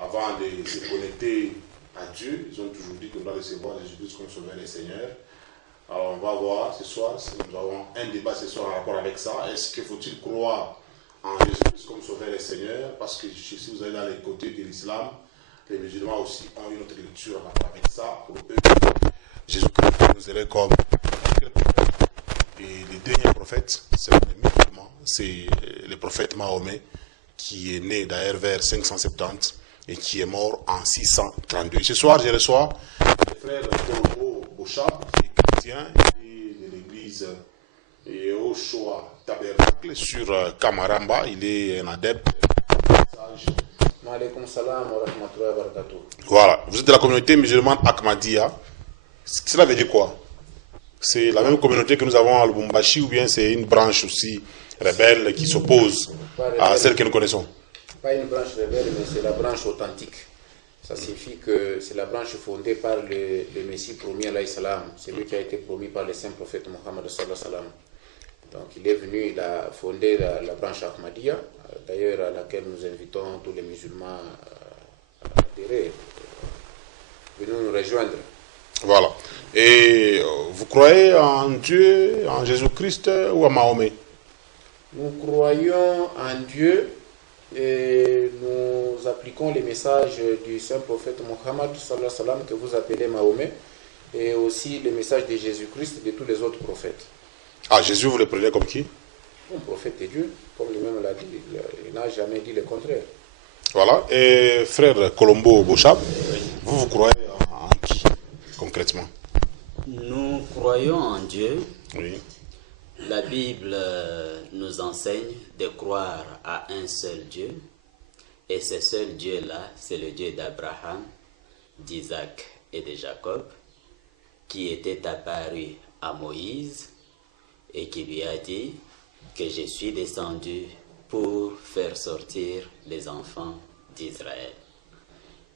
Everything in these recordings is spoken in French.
Avant de se connecter à Dieu, ils ont toujours dit qu'on doit recevoir Jésus-Christ comme Sauveur et Seigneur. Alors on va voir ce soir, nous avons un débat ce soir en rapport avec ça. Est-ce qu'il faut-il croire en Jésus-Christ comme Sauveur et Seigneur? Parce que si vous allez dans les côtés de l'islam, les musulmans aussi ont une autre lecture en rapport avec ça. Pour eux, Jésus-Christ nous est comme et le dernier prophète, c'est les musulmans, c'est le prophète Mahomet, qui est né d'ailleurs vers 570 et qui est mort en 632. Ce soir, je reçois le frère Colombo Bochab, qui est chrétien, et de l'église Yehoshua Tabernacle sur Kamaramba. Il est un adepte. Voilà, vous êtes de la communauté musulmane Ahmadiyya. Cela veut dire quoi? C'est la même communauté que nous avons à Lubumbashi, ou bien c'est une branche aussi rebelle qui s'oppose à celle que nous connaissons? Pas une branche rebelle, mais c'est la branche authentique. Ça signifie que c'est la branche fondée par le Messie promis à l'Islam, celui qui a été promis par le saint prophète Mohammed sallallahu alayhi wa sallam. Donc il est venu, il a fondé la branche Ahmadiyya, d'ailleurs à laquelle nous invitons tous les musulmans à adhérer. Venez nous rejoindre. Voilà. Et vous croyez en Dieu, en Jésus-Christ ou à Mahomet? Nous croyons en Dieu et nous appliquons les messages du saint prophète Mohammed sallallahu alayhi wa sallam que vous appelez Mahomet, et aussi les messages de Jésus-Christ et de tous les autres prophètes. Ah, Jésus, vous le prenez comme qui? Un prophète de Dieu, comme lui-même l'a dit, il n'a jamais dit le contraire. Voilà. Et frère Colombo Bochab, vous croyez en qui concrètement? Nous croyons en Dieu. Oui. La Bible nous enseigne de croire à un seul Dieu. Et ce seul Dieu-là, c'est le Dieu d'Abraham, d'Isaac et de Jacob, qui était apparu à Moïse et qui lui a dit que je suis descendu pour faire sortir les enfants d'Israël.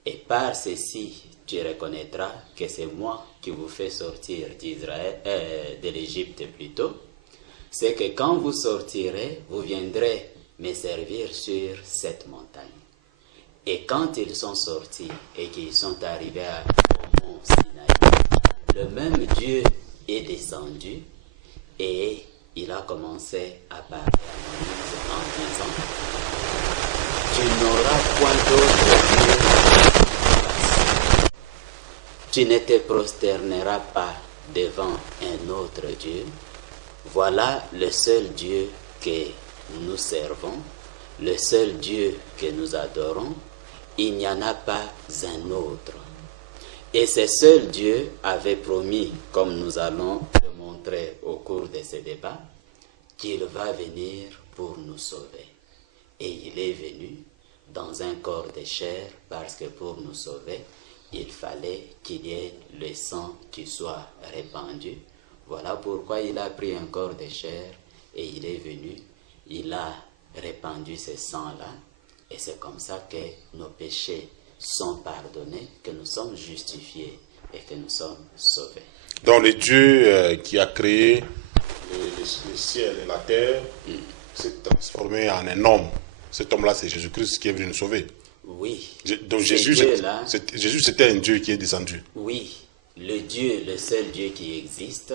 Et par ceci, tu reconnaîtras que c'est moi qui vous fais sortir d'Israël, de l'Égypte plutôt. C'est que quand vous sortirez, vous viendrez me servir sur cette montagne. Et quand ils sont sortis et qu'ils sont arrivés au mont Sinaï, le même Dieu est descendu et il a commencé à parler à Moïse en disant: tu n'auras point d'autre Dieu, tu ne te prosterneras pas devant un autre Dieu. Voilà le seul Dieu que nous servons, le seul Dieu que nous adorons. Il n'y en a pas un autre. Et ce seul Dieu avait promis, comme nous allons le montrer au cours de ce débat, qu'il va venir pour nous sauver. Et il est venu dans un corps de chair, parce que pour nous sauver, il fallait qu'il y ait le sang qui soit répandu. Voilà pourquoi il a pris un corps de chair et il est venu, il a répandu ce sang-là, et c'est comme ça que nos péchés sont pardonnés, que nous sommes justifiés et que nous sommes sauvés. Donc le Dieu qui a créé le ciel et la terre s'est transformé en un homme. Cet homme-là, c'est Jésus-Christ qui est venu nous sauver. Oui. Donc Jésus, c'était un Dieu qui est descendu. Oui, le Dieu, le seul Dieu qui existe,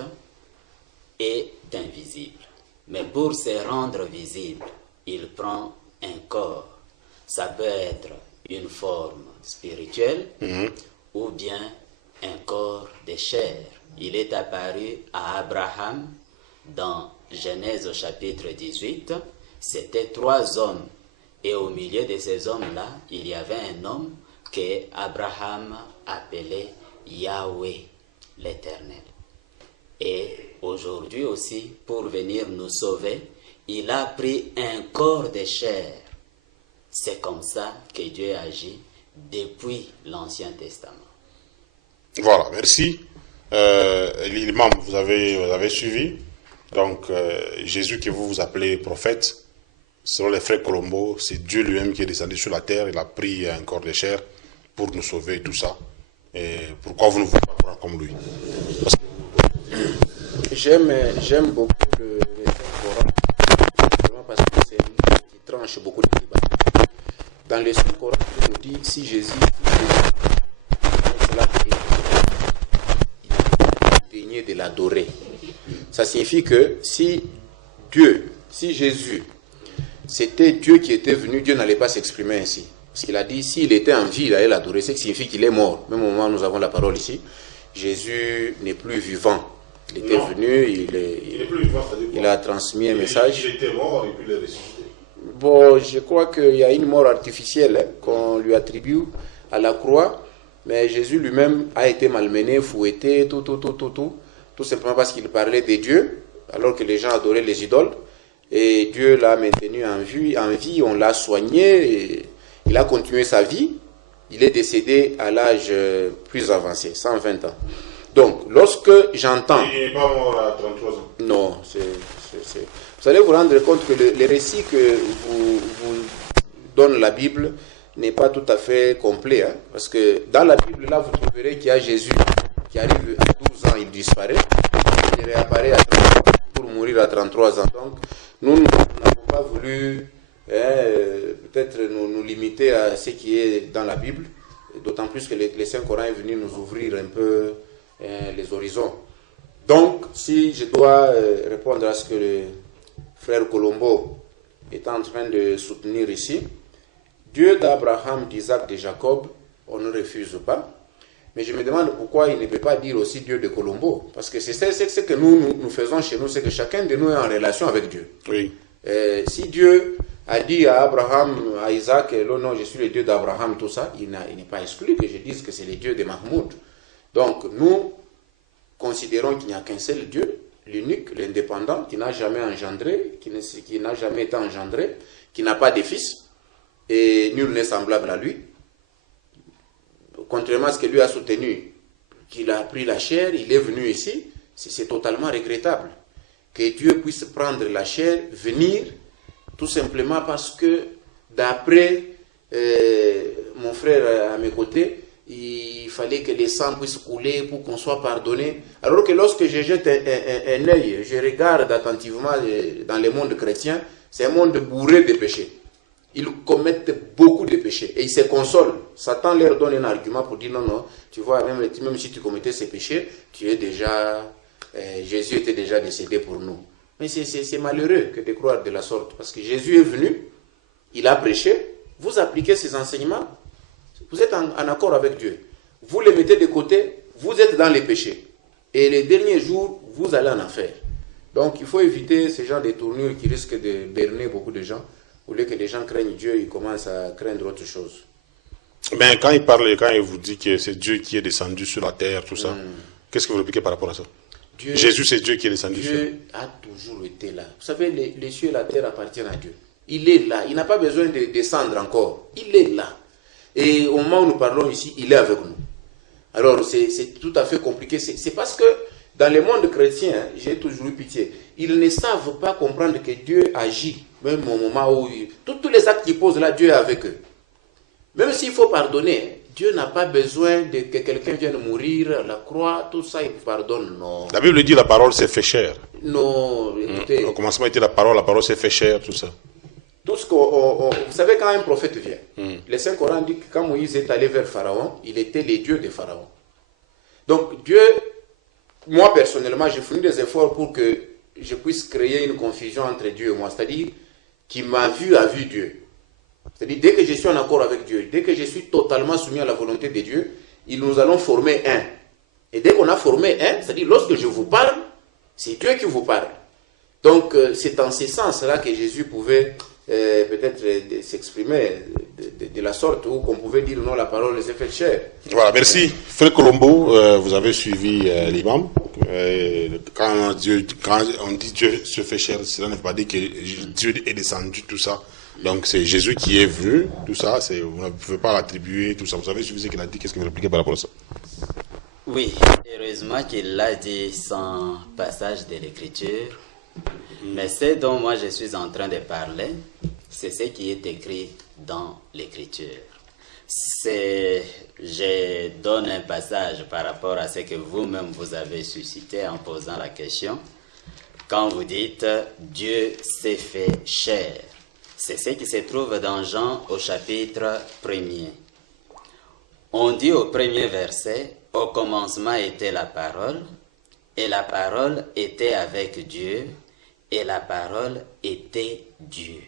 est invisible. Mais pour se rendre visible, il prend un corps. Ça peut être une forme spirituelle ou bien un corps de chair. Il est apparu à Abraham dans Genèse au chapitre 18. C'était 3 hommes. Et au milieu de ces hommes-là, il y avait un homme que Abraham appelait Yahweh l'Éternel. Et aujourd'hui aussi, pour venir nous sauver, il a pris un corps de chair. C'est comme ça que Dieu agit depuis l'Ancien Testament. Voilà, merci. L'imam, vous avez suivi. Donc, Jésus que vous appelez prophète, selon les frères Colombo, c'est Dieu lui-même qui est descendu sur la terre. Il a pris un corps de chair pour nous sauver, tout ça. Et pourquoi vous ne voulez pas croire comme lui? Parce que... J'aime beaucoup le Coran, parce que c'est un livre qui tranche beaucoup de débats. Dans le Coran, il nous dit, si Jésus il daigné de l'adorer. Ça signifie que si Jésus, c'était Dieu qui était venu, Dieu n'allait pas s'exprimer ainsi. Parce qu'il a dit, s'il était en vie, il allait l'adorer. Ce qui signifie qu'il est mort. Même au moment où nous avons la parole ici, Jésus n'est plus vivant. Il était venu, il a transmis un message. Il était mort et puis il est ressuscité. Bon, je crois qu'il y a une mort artificielle qu'on lui attribue à la croix. Mais Jésus lui-même a été malmené, fouetté, tout simplement parce qu'il parlait de Dieu, alors que les gens adoraient les idoles. Et Dieu l'a maintenu en vie, on l'a soigné, et il a continué sa vie. Il est décédé à l'âge plus avancé, 120 ans. Donc, lorsque j'entends... Il n'est pas mort à 33 ans. Non, vous allez vous rendre compte que le récit que vous donne la Bible n'est pas tout à fait complet. Hein, parce que dans la Bible, là, vous trouverez qu'il y a Jésus qui arrive à 12 ans, il disparaît. Il réapparaît à 30 ans pour mourir à 33 ans. Donc, nous n'avons pas voulu peut-être nous limiter à ce qui est dans la Bible. D'autant plus que le Saint-Coran est venu nous ouvrir un peu les horizons. Donc, si je dois répondre à ce que le frère Colombo est en train de soutenir ici, Dieu d'Abraham, d'Isaac, de Jacob, on ne refuse pas. Mais je me demande pourquoi il ne peut pas dire aussi Dieu de Colombo. Parce que c'est ce que nous faisons chez nous, c'est que chacun de nous est en relation avec Dieu. Oui. Si Dieu a dit à Abraham, à Isaac, non, je suis le Dieu d'Abraham, tout ça, il n'est pas exclu que je dise que c'est le Dieu de Mahmoud. Donc, nous considérons qu'il n'y a qu'un seul Dieu, l'unique, l'indépendant, qui n'a jamais engendré, qui n'a jamais été engendré, qui n'a pas de fils, et nul n'est semblable à lui. Contrairement à ce que lui a soutenu, qu'il a pris la chair, il est venu ici, c'est totalement regrettable. Que Dieu puisse prendre la chair, venir, tout simplement parce que, d'après mon frère à mes côtés, il fallait que les sangs puissent couler pour qu'on soit pardonné. Alors que lorsque je jette un œil, je regarde attentivement dans le monde chrétien, c'est un monde bourré de péchés. Ils commettent beaucoup de péchés et ils se consolent. Satan leur donne un argument pour dire non, tu vois, même si tu commettais ces péchés, Jésus était déjà décédé pour nous. Mais c'est malheureux que de croire de la sorte, parce que Jésus est venu, il a prêché, vous appliquez ses enseignements, vous êtes en accord avec Dieu. Vous les mettez de côté, vous êtes dans les péchés. Et les derniers jours, vous allez en enfer. Donc il faut éviter ce genre de tournures qui risquent de berner beaucoup de gens. Au lieu que les gens craignent Dieu, ils commencent à craindre autre chose. Mais quand il vous dit que c'est Dieu qui est descendu sur la terre, tout ça, qu'est-ce que vous répliquez par rapport à ça? Jésus, c'est Dieu qui est descendu sur la terre. Dieu a toujours été là. Vous savez, les cieux et la terre appartiennent à Dieu. Il est là. Il n'a pas besoin de descendre encore. Il est là. Et au moment où nous parlons ici, il est avec nous. Alors, c'est tout à fait compliqué. C'est parce que dans le monde chrétien, j'ai toujours eu pitié. Ils ne savent pas comprendre que Dieu agit. Même au moment où... Tous les actes qu'ils posent là, Dieu est avec eux. Même s'il faut pardonner, Dieu n'a pas besoin que quelqu'un vienne mourir, la croix, tout ça, il pardonne. Non. La Bible dit la parole s'est fait chair. Non, écoutez... Au commencement était la parole s'est fait chair, tout ça. Tout ce vous savez, quand un prophète vient, le Saint-Coran dit que quand Moïse est allé vers Pharaon, il était le Dieu de Pharaon. Donc Dieu, moi personnellement, j'ai fourni des efforts pour que je puisse créer une confusion entre Dieu et moi. C'est-à-dire, qui m'a vu a vu Dieu. C'est-à-dire, dès que je suis en accord avec Dieu, dès que je suis totalement soumis à la volonté de Dieu, nous allons former un. Et dès qu'on a formé un, c'est-à-dire, lorsque je vous parle, c'est Dieu qui vous parle. Donc, c'est en ce sens-là que Jésus pouvait peut-être s'exprimer de la sorte où qu'on pouvait dire non, la parole s'est faite chair. Voilà, merci. Frère Colombo, vous avez suivi l'imam. Quand on dit Dieu se fait chair, cela ne veut pas dire que Dieu est descendu, tout ça. Donc c'est Jésus qui est venu, tout ça. Vous ne pouvez pas l'attribuer, tout ça. Vous savez suivi ce qu'il a dit, qu'est-ce que vous répliquez par rapport à ça? Oui, heureusement qu'il l'a dit sans passage de l'écriture. Mais ce dont moi je suis en train de parler, c'est ce qui est écrit dans l'écriture. Je donne un passage par rapport à ce que vous-même vous avez suscité en posant la question. Quand vous dites Dieu s'est fait chair, c'est ce qui se trouve dans Jean au chapitre 1er. On dit au premier verset, au commencement était la parole, et la parole était avec Dieu, et la parole était Dieu.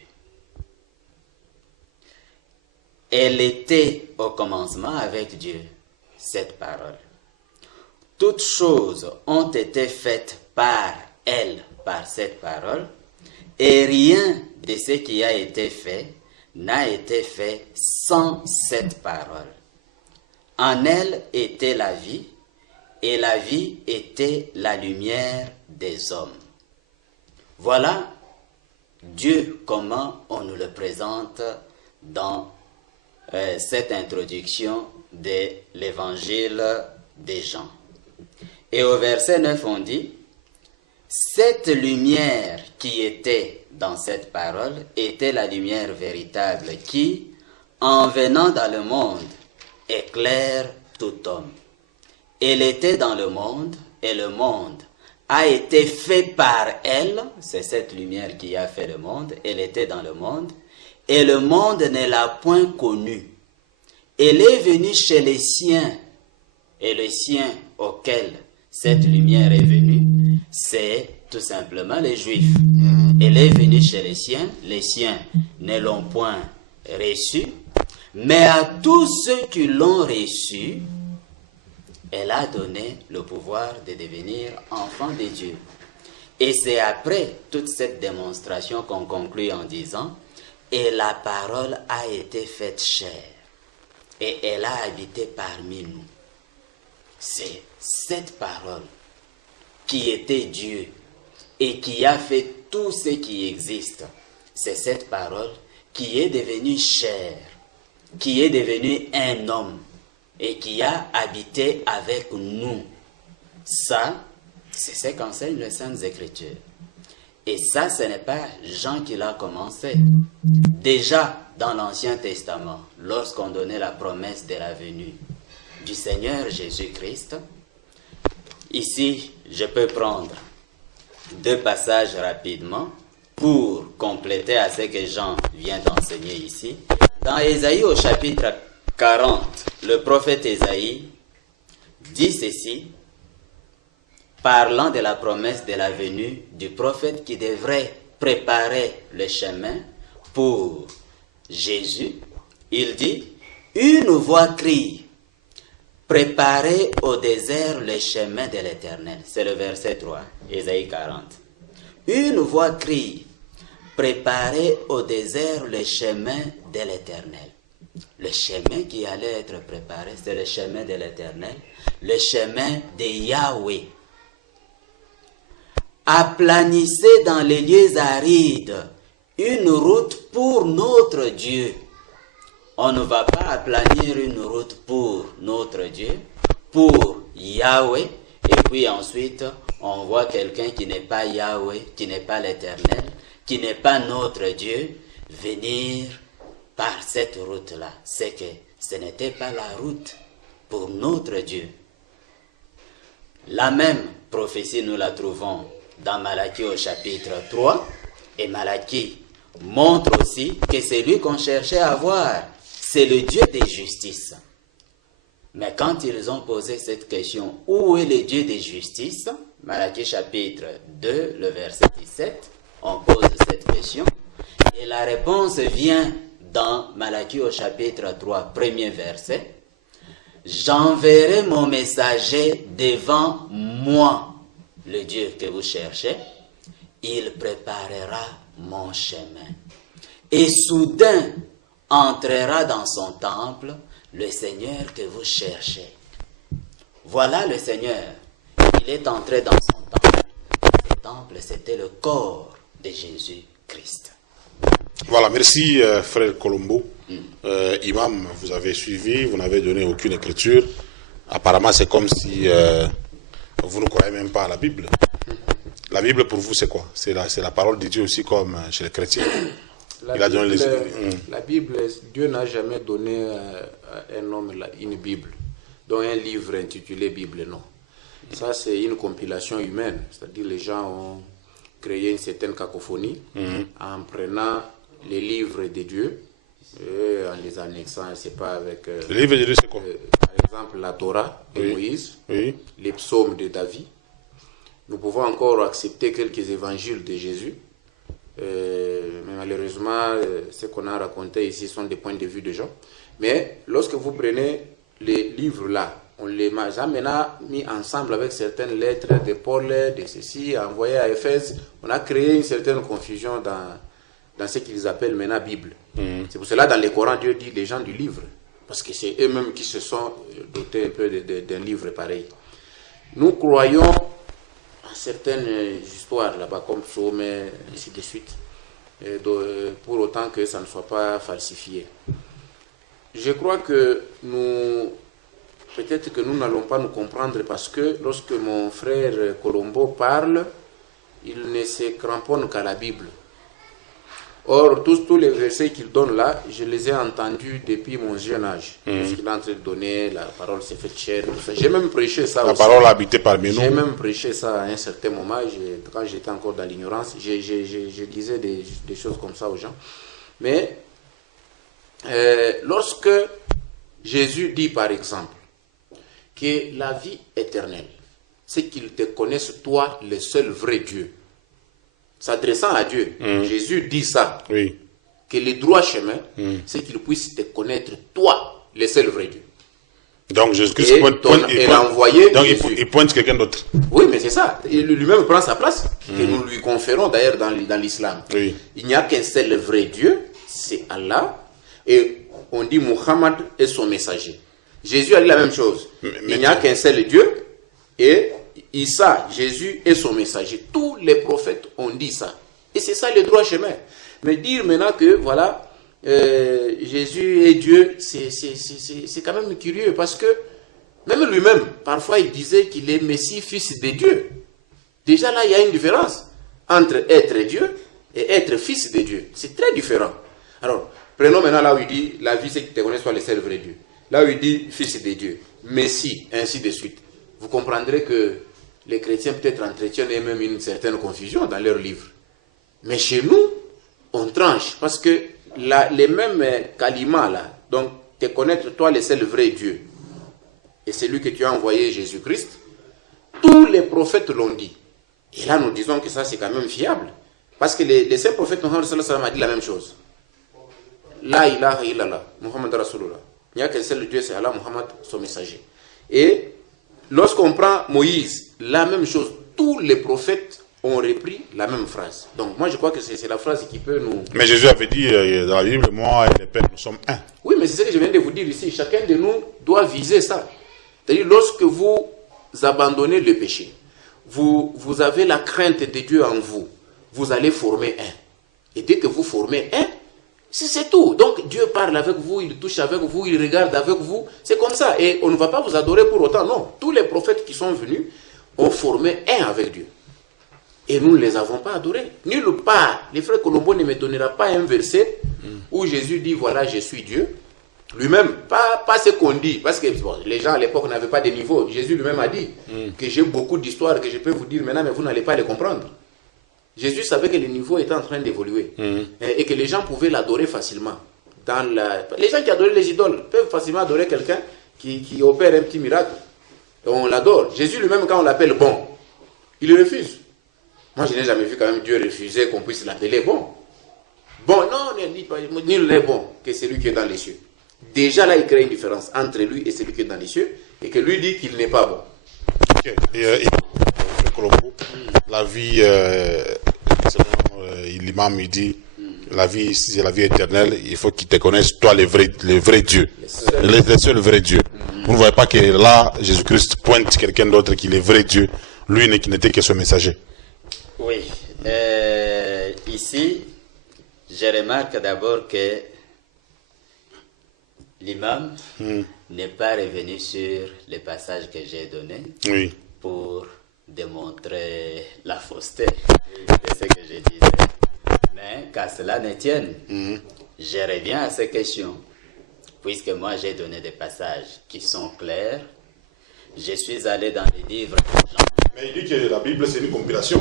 Elle était au commencement avec Dieu, cette parole. Toutes choses ont été faites par elle, par cette parole, et rien de ce qui a été fait n'a été fait sans cette parole. En elle était la vie, et la vie était la lumière des hommes. Voilà Dieu, comment on nous le présente dans cette introduction de l'évangile de Jean. Et au verset 9, on dit, cette lumière qui était dans cette parole était la lumière véritable qui, en venant dans le monde, éclaire tout homme. Elle était dans le monde, et le monde a été fait par elle, c'est cette lumière qui a fait le monde, elle était dans le monde, et le monde ne l'a point connue. Elle est venue chez les siens, et les siens auxquels cette lumière est venue, c'est tout simplement les Juifs. Elle est venue chez les siens ne l'ont point reçue, mais à tous ceux qui l'ont reçue, elle a donné le pouvoir de devenir enfants de Dieu. Et c'est après toute cette démonstration qu'on conclut en disant, et la parole a été faite chair, et elle a habité parmi nous. C'est cette parole qui était Dieu et qui a fait tout ce qui existe. C'est cette parole qui est devenue chair, qui est devenue un homme et qui a habité avec nous. Ça, c'est ce qu'enseignent les Saintes Écritures. Et ça, ce n'est pas Jean qui l'a commencé. Déjà dans l'Ancien Testament, lorsqu'on donnait la promesse de la venue du Seigneur Jésus-Christ, ici, je peux prendre deux passages rapidement pour compléter à ce que Jean vient d'enseigner ici. Dans Ésaïe au chapitre 40, le prophète Ésaïe dit ceci, parlant de la promesse de la venue du prophète qui devrait préparer le chemin pour Jésus. Il dit, une voix crie, préparez au désert le chemin de l'Éternel. C'est le verset 3, Ésaïe 40. Une voix crie, préparez au désert le chemin de l'Éternel. Le chemin qui allait être préparé, c'est le chemin de l'Éternel, le chemin de Yahweh. Aplanissez dans les lieux arides une route pour notre Dieu. On ne va pas aplanir une route pour notre Dieu, pour Yahweh, et puis ensuite on voit quelqu'un qui n'est pas Yahweh, qui n'est pas l'Éternel, qui n'est pas notre Dieu, venir par cette route-là. C'est que ce n'était pas la route pour notre Dieu. La même prophétie, nous la trouvons dans Malachie au chapitre 3, et Malachie montre aussi que c'est lui qu'on cherchait à voir, c'est le Dieu de justice. Mais quand ils ont posé cette question, où est le Dieu de justice? Malachie chapitre 2, le verset 17, on pose cette question, et la réponse vient dans Malachie au chapitre 3, premier verset. J'enverrai mon messager devant moi, le Dieu que vous cherchez, il préparera mon chemin. Et soudain, entrera dans son temple le Seigneur que vous cherchez. Voilà le Seigneur. Il est entré dans son temple. Ce temple, c'était le corps de Jésus-Christ. Voilà, merci frère Colombo. Imam, vous avez suivi, vous n'avez donné aucune écriture. Apparemment, c'est comme si vous ne croyez même pas à la Bible. La Bible, pour vous, c'est quoi? C'est la parole de Dieu aussi, comme chez les chrétiens. La Bible, Dieu n'a jamais donné à un homme une Bible, donc un livre intitulé Bible, non. Ça, c'est une compilation humaine, c'est-à-dire les gens ont créé une certaine cacophonie en prenant les livres de Dieu et en les annexant, je ne sais pas, avec... le livre de Dieu, c'est quoi? Par exemple, la Torah de Moïse, les psaumes de David. Nous pouvons encore accepter quelques évangiles de Jésus, mais malheureusement, ce qu'on a raconté ici sont des points de vue de gens. Mais lorsque vous prenez les livres-là, on les a maintenant mis ensemble avec certaines lettres de Paul, de ceci, envoyées à Éphèse. On a créé une certaine confusion dans ce qu'ils appellent maintenant Bible. C'est pour cela, dans les Corans, Dieu dit les gens du livre, parce que c'est eux-mêmes qui se sont dotés un peu d'un livre pareil. Nous croyons en certaines histoires là-bas, comme Psaume, ainsi de suite, pour autant que ça ne soit pas falsifié. Je crois que peut-être que nous n'allons pas nous comprendre, parce que lorsque mon frère Colombo parle, il ne se cramponne qu'à la Bible. Or, tous les versets qu'il donne là, je les ai entendus depuis mon jeune âge. Parce qu'il est en train de donner, la parole s'est faite chère, tout ça. J'ai même prêché ça la aussi. Parole a habité parmi nous. J'ai même prêché ça à un certain moment, quand j'étais encore dans l'ignorance. Je disais des choses comme ça aux gens. Mais, lorsque Jésus dit, par exemple, que la vie éternelle, c'est qu'ils te connaissent, toi, le seul vrai Dieu. S'adressant à Dieu, Jésus dit ça, que le droit chemin, c'est qu'il puisse te connaître, toi, le seul vrai Dieu. Donc Jésus-Christ il pointe quelqu'un d'autre. Oui, mais c'est ça. Il lui-même prend sa place, que nous lui conférons d'ailleurs dans l'islam. Il n'y a qu'un seul vrai Dieu, c'est Allah, et on dit Muhammad est son messager. Jésus a dit la même chose. Il n'y a qu'un seul Dieu, et Issa, Jésus est son messager. Tous les prophètes ont dit ça. Et c'est ça le droit chemin. Mais dire maintenant que, voilà, Jésus est Dieu, c'est quand même curieux, parce que même lui-même, parfois il disait qu'il est Messie, fils de Dieu. Déjà là, il y a une différence entre être Dieu et être fils de Dieu. C'est très différent. Alors, prenons maintenant là où il dit, la vie c'est que tu connais soit le seul vrai Dieu. Là où il dit, fils de Dieu, Messie, ainsi de suite. Vous comprendrez que les chrétiens peut-être entretiennent même une certaine confusion dans leurs livres. Mais chez nous, on tranche, parce que les mêmes kalimats là, donc te connaître toi le seul vrai Dieu, et c'est lui que tu as envoyé, Jésus-Christ, tous les prophètes l'ont dit. Et là nous disons que ça c'est quand même fiable, parce que les saints prophètes Muhammad sallallahu alayhi wa sallam a dit la même chose. La ilaha illallah, Muhammad Rasulullah. Il n'y a qu'un seul Dieu, c'est Allah, Muhammad, son messager. Et lorsqu'on prend Moïse, la même chose, tous les prophètes ont repris la même phrase. Donc moi je crois que c'est la phrase qui peut nous... Mais Jésus avait dit dans la Bible, moi et le Père, nous sommes un. Oui, mais c'est ce que je viens de vous dire ici. Chacun de nous doit viser ça. C'est-à-dire lorsque vous abandonnez le péché, vous avez la crainte de Dieu en vous, vous allez former un. Et dès que vous formez un, c'est tout. Donc Dieu parle avec vous, il touche avec vous, il regarde avec vous. C'est comme ça. Et on ne va pas vous adorer pour autant. Non. Tous les prophètes qui sont venus ont formé un avec Dieu. Et nous ne les avons pas adorés. Nulle part. Les frères Colombo ne me donnera pas un verset où Jésus dit, voilà, je suis Dieu. Lui-même, pas ce qu'on dit. Parce que bon, les gens à l'époque n'avaient pas de niveau. Jésus lui-même a dit que j'ai beaucoup d'histoires que je peux vous dire maintenant, mais vous n'allez pas les comprendre. Jésus savait que le niveau était en train d'évoluer et que les gens pouvaient l'adorer facilement. Les gens qui adoraient les idoles peuvent facilement adorer quelqu'un qui opère un petit miracle. Et on l'adore. Jésus lui-même, quand on l'appelle bon, il refuse. Moi, je n'ai jamais vu quand même Dieu refuser qu'on puisse l'appeler bon. Bon, non, nul n'est bon que celui qui est dans les cieux. Déjà là, il crée une différence entre lui et celui qui est dans les cieux, et que lui dit qu'il n'est pas bon. Okay. Et la vie, selon l'imam, il dit la vie, si c'est la vie éternelle, il faut qu'ils te connaissent, toi, le vrai Dieu. Le seul vrai Dieu. Vous ne voyez pas que là, Jésus-Christ pointe quelqu'un d'autre qui est le vrai Dieu. Lui qui n'était que son messager. Oui. Ici, je remarque d'abord que l'imam n'est pas revenu sur les passages que j'ai donnés pour démontrer la fausseté de ce que je disais. Mais qu'à cela ne tienne, je reviens à ces questions. Puisque moi j'ai donné des passages qui sont clairs, je suis allé dans les livres de Jean. Mais il dit que la Bible c'est une compilation.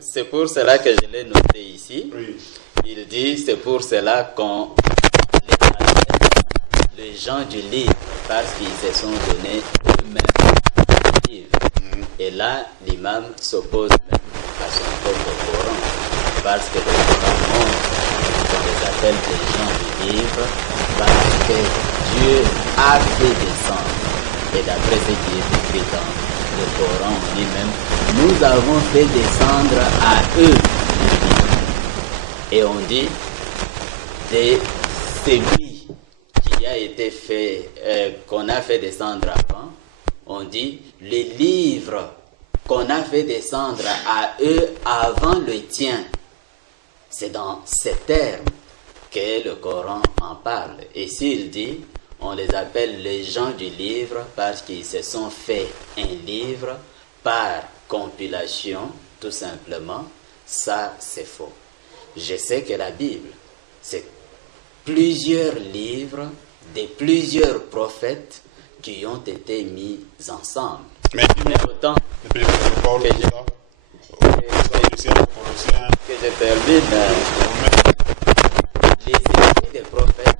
C'est pour cela que je l'ai noté ici. Il dit, c'est pour cela qu'on les gens du livre, parce qu'ils se sont donnés eux-mêmes le livre. Et là, l'imam s'oppose même à son propre Coran, parce que le Coran montre qu'on les appelle des gens du livre, parce que Dieu a fait descendre. Et d'après ce qui est écrit dans le Coran lui-même, nous avons fait descendre à eux. Et on dit, c'est lui qui a été fait, qu'on a fait descendre avant, on dit, les livres qu'on a fait descendre à eux avant le tien. C'est dans ces termes que le Coran en parle. Et s'il dit, on les appelle les gens du livre parce qu'ils se sont fait un livre par compilation, tout simplement, ça c'est faux. Je sais que la Bible, c'est plusieurs livres de plusieurs prophètes qui ont été mis ensemble. Mais autant que je termine, les écrits des prophètes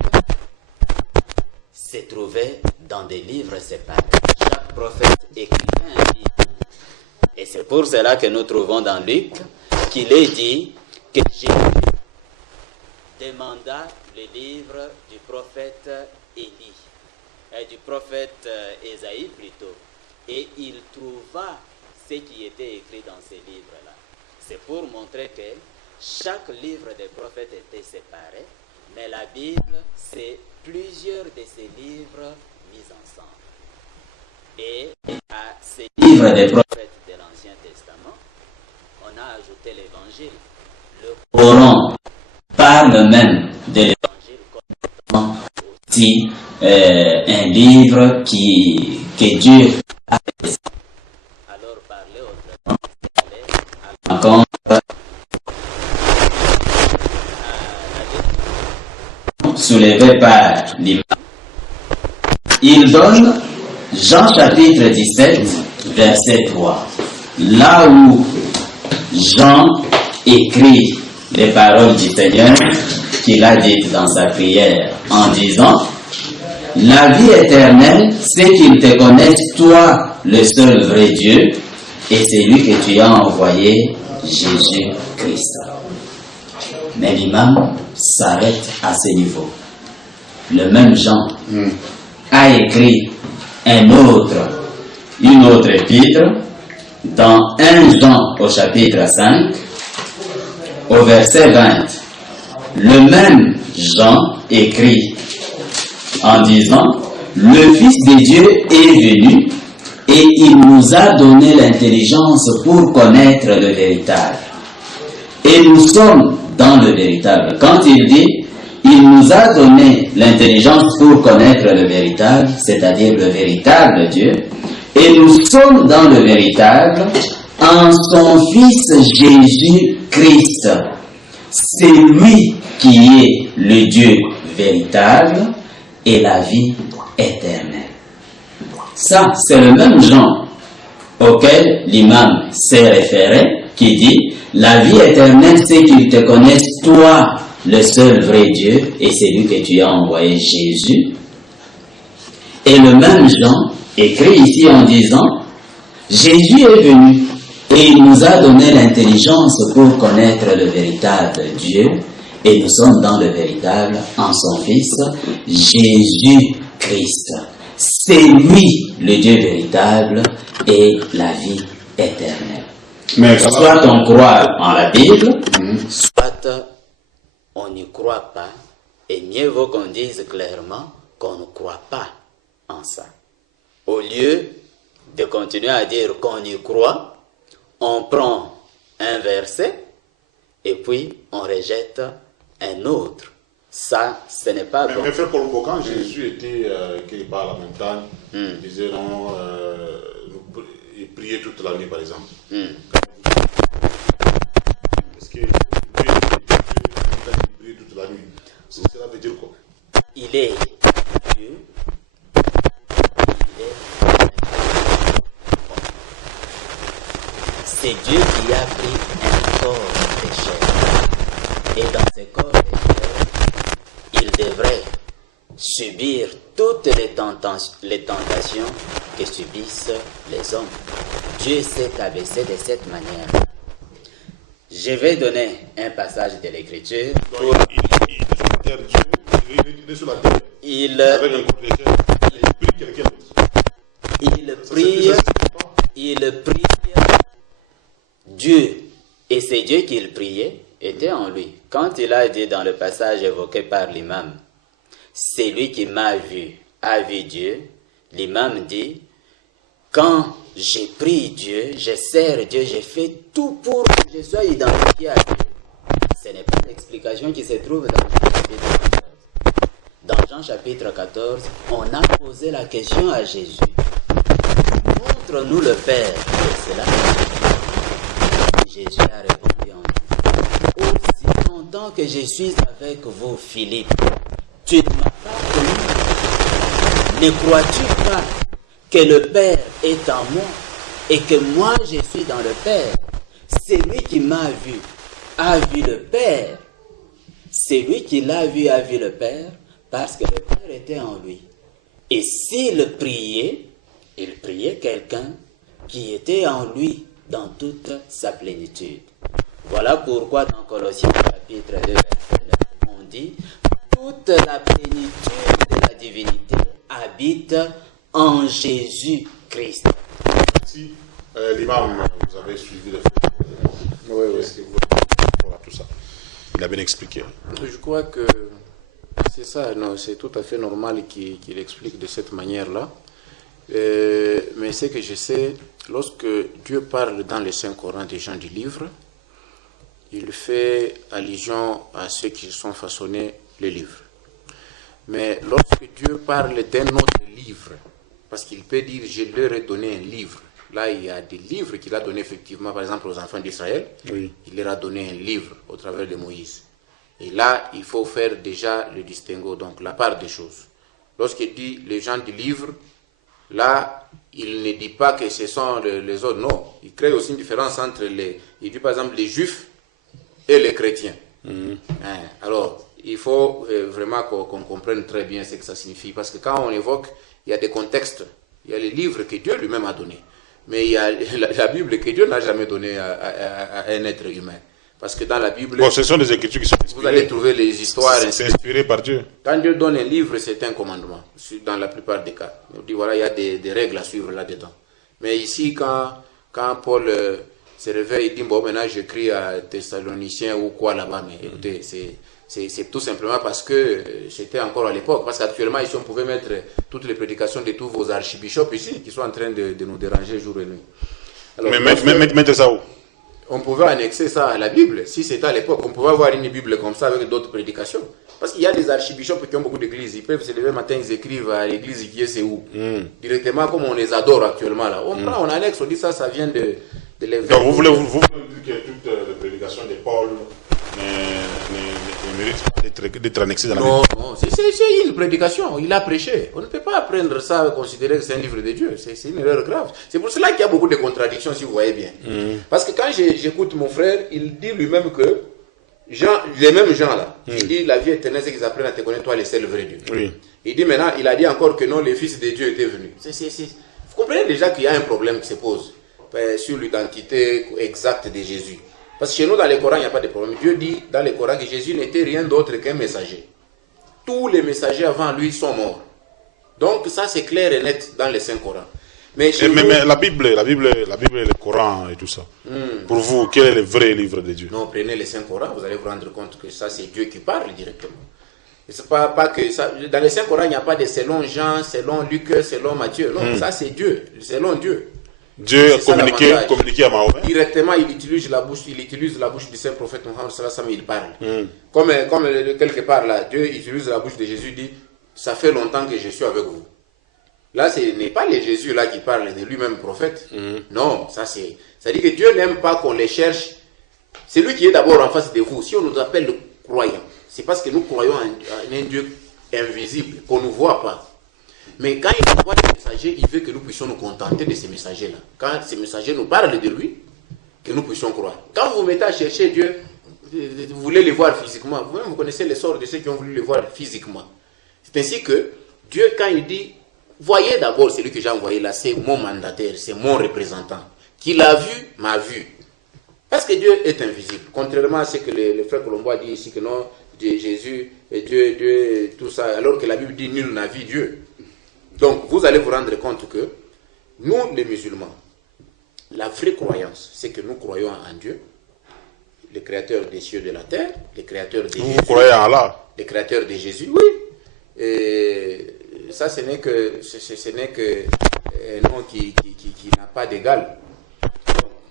se trouvaient dans des livres séparés. Chaque prophète écrivait un livre. Et c'est pour cela que nous trouvons dans Luc qu'il est dit que Jésus demanda le livre du prophète Élie, du prophète Ésaïe plutôt, et il trouva ce qui était écrit dans ces livres-là. C'est pour montrer que chaque livre des prophètes était séparé, mais la Bible, c'est plusieurs de ces livres mis ensemble. Et à ces livres des prophètes de l'Ancien Testament, on a ajouté l'Évangile. Le Coran parle même de l'Évangile comme aussi un livre que Dieu a fait. Alors parler autrement, c'est aller à la soulevé par l'imam. Il donne Jean chapitre 17, verset 3. Là où Jean écrit les paroles du Seigneur qu'il a dites dans sa prière en disant: la vie éternelle, c'est qu'ils te connaissent, toi, le seul vrai Dieu, et c'est lui que tu as envoyé, Jésus-Christ. Mais l'imam s'arrête à ce niveau. Le même Jean a écrit une autre épître dans 1 Jean au chapitre 5, au verset 20. Le même Jean écrit en disant: le Fils de Dieu est venu et il nous a donné l'intelligence pour connaître le véritable. Et nous sommes dans le véritable. Quand il dit il nous a donné l'intelligence pour connaître le véritable, c'est-à-dire le véritable Dieu, et nous sommes dans le véritable en son Fils Jésus-Christ. C'est lui qui est le Dieu véritable et la vie éternelle. Ça, c'est le même Jean auquel l'imam s'est référé, qui dit: la vie éternelle, c'est qu'ils te connaissent, toi, le seul vrai Dieu, et c'est lui que tu as envoyé, Jésus. Et le même Jean écrit ici en disant: Jésus est venu et il nous a donné l'intelligence pour connaître le véritable Dieu, et nous sommes dans le véritable en son Fils Jésus-Christ. c'est lui le Dieu véritable et la vie éternelle. Mais soit on croit en la Bible, soit on n'y croit pas, et mieux vaut qu'on dise clairement qu'on ne croit pas en ça. Au lieu de continuer à dire qu'on y croit, on prend un verset et puis on rejette un autre. Ça, ce n'est pas bon. Mais frère Paul, quand Jésus était quelque part à la montagne, il disait non, il priait toute la nuit par exemple. Est-ce que Dieu priait toute la nuit? Cela veut dire quoi? Il est Dieu. C'est Dieu qui a pris un corps de chair. Et dans ce corps de chair, il devrait subir toutes les tentations que subissent les hommes. Dieu s'est abaissé de cette manière. Je vais donner un passage de l'Écriture. Il est sur la terre. Il Avec un corps de chair. Il prie quelqu'un d'autre. il prie Dieu. Et c'est Dieu qu'il priait était en lui. Quand il a dit dans le passage évoqué par l'imam, c'est lui qui m'a vu, a vu Dieu, l'imam dit, quand j'ai pris Dieu, je sers Dieu, j'ai fait tout pour que je sois identifié à Dieu. Ce n'est pas l'explication qui se trouve dans Jean chapitre 14. Dans Jean chapitre 14, on a posé la question à Jésus. Montre-nous le Père. Et c'est là que Jésus a répondu en disant, aussi longtemps que je suis avec vous, Philippe, tu ne m'as pas connu. Ne crois-tu pas que le Père est en moi et que moi je suis dans le Père? Celui qui m'a vu a vu le Père. Celui qui l'a vu a vu le Père parce que le Père était en lui. Et s'il priait, il priait quelqu'un qui était en lui dans toute sa plénitude. Voilà pourquoi dans Colossiens chapitre 2, verset 9, on dit toute la plénitude de la divinité habite en Jésus-Christ. Si l'imam, vous avez suivi le fait. Oui. Qu'est-ce que vous voulez pour tout ça? Il a bien expliqué. Je crois que c'est ça, non, c'est tout à fait normal qu'il explique de cette manière-là. Mais ce que je sais, lorsque Dieu parle dans le Saint-Coran des gens du livre, il fait allusion à ceux qui sont façonnés les livres. Mais lorsque Dieu parle d'un autre livre, parce qu'il peut dire « je leur ai donné un livre », là il y a des livres qu'il a donnés effectivement, par exemple aux enfants d'Israël, Oui. il leur a donné un livre au travers de Moïse. Et là, il faut faire déjà le distinguo, donc la part des choses. Lorsqu'il dit les gens du livre, là, il ne dit pas que ce sont les autres, non. Il crée aussi une différence entre il dit par exemple les juifs et les chrétiens. Alors, il faut vraiment qu'on comprenne très bien ce que ça signifie, parce que quand on évoque, il y a des contextes, il y a les livres que Dieu lui-même a donnés, mais il y a la Bible que Dieu n'a jamais donnée à un être humain. Parce que dans la Bible, Bon, ce sont des écritures qui sont inspirées. vous allez trouver les histoires. C'est inspiré par Dieu. Quand Dieu donne un livre, c'est un commandement, dans la plupart des cas. On dit, voilà, il y a des règles à suivre là-dedans. Mais ici, quand Paul se réveille, il dit, bon, maintenant j'écris à Thessaloniciens ou quoi là-bas, mais écoutez, c'est tout simplement parce que c'était encore à l'époque. Parce qu'actuellement, ici, on pouvait mettre toutes les prédications de tous vos archibishops ici, qui sont en train de nous déranger jour et nuit. Alors, Mais mettez ça où? on pouvait annexer ça à la Bible. Si c'était à l'époque, on pouvait avoir une Bible comme ça avec d'autres prédications. Parce qu'il y a des archibishops qui ont beaucoup d'églises. Ils peuvent se lever le matin, ils écrivent à l'église qui est c'est où. Directement, comme on les adore actuellement là. On prend, on annexe, on dit ça vient de l'évêque. Donc vous voulez dire que toutes les prédications de Paul ne méritent pas d'être annexées dans la Bible? Non, c'est une prédication. Il a prêché. On ne peut pas prendre ça et considérer que c'est un livre de Dieu. C'est une erreur grave. C'est pour cela qu'il y a beaucoup de contradictions, si vous voyez bien. Parce que quand j'écoute mon frère, il dit lui-même que les mêmes gens là, il dit la vie éternelle, c'est qu'ils apprennent à te connaître, toi, le seul vrai Dieu. Oui. Il dit maintenant, il a dit encore que non, les fils de Dieu étaient venus. Vous comprenez déjà qu'il y a un problème qui se pose sur l'identité exacte de Jésus. Parce que chez nous, dans le Coran, il n'y a pas de problème. Dieu dit dans le Coran que Jésus n'était rien d'autre qu'un messager. Tous les messagers avant lui sont morts. Donc ça c'est clair et net dans les Saint-Coran. Mais la Bible, le Coran et tout ça. Pour vous, quel est le vrai livre de Dieu? Non, prenez les Saint-Coran, vous allez vous rendre compte que ça c'est Dieu qui parle directement. C'est pas que ça, dans les Saint-Coran, il n'y a pas de selon Jean, selon Luc, selon Matthieu. Non, ça c'est Dieu, selon Dieu. Dieu a communiqué à Mahomet. Directement, il utilise la bouche du saint prophète Mohammed sallallahu alayhi wa sallam, il parle. Comme quelque part là, Dieu utilise la bouche de Jésus, dit, ça fait longtemps que je suis avec vous. Là, ce n'est pas le Jésus là qui parle de lui-même prophète. Non, ça dit que Dieu n'aime pas qu'on les cherche. C'est lui qui est d'abord en face de vous. Si on nous appelle le croyant, c'est parce que nous croyons en un Dieu invisible, qu'on ne voit pas. Mais quand il envoie des messagers, il veut que nous puissions nous contenter de ces messagers-là. Quand ces messagers nous parlent de lui, que nous puissions croire. Quand vous vous mettez à chercher Dieu, vous voulez le voir physiquement. Vous connaissez le sort de ceux qui ont voulu le voir physiquement. C'est ainsi que Dieu, quand il dit, voyez d'abord celui que j'ai envoyé là, c'est mon mandataire, c'est mon représentant. Qui l'a vu, m'a vu. Parce que Dieu est invisible. Contrairement à ce que le frère Colombo a dit ici, que non, Jésus, Dieu, tout ça, alors que la Bible dit nul n'a vu Dieu. Donc, vous allez vous rendre compte que nous, les musulmans, la vraie croyance, c'est que nous croyons en Dieu, le créateur des cieux et de la terre, le créateur de Jésus. Vous croyez en Allah? Le créateur de Jésus, oui. Et ça, ce n'est que un nom qui n'a pas d'égal.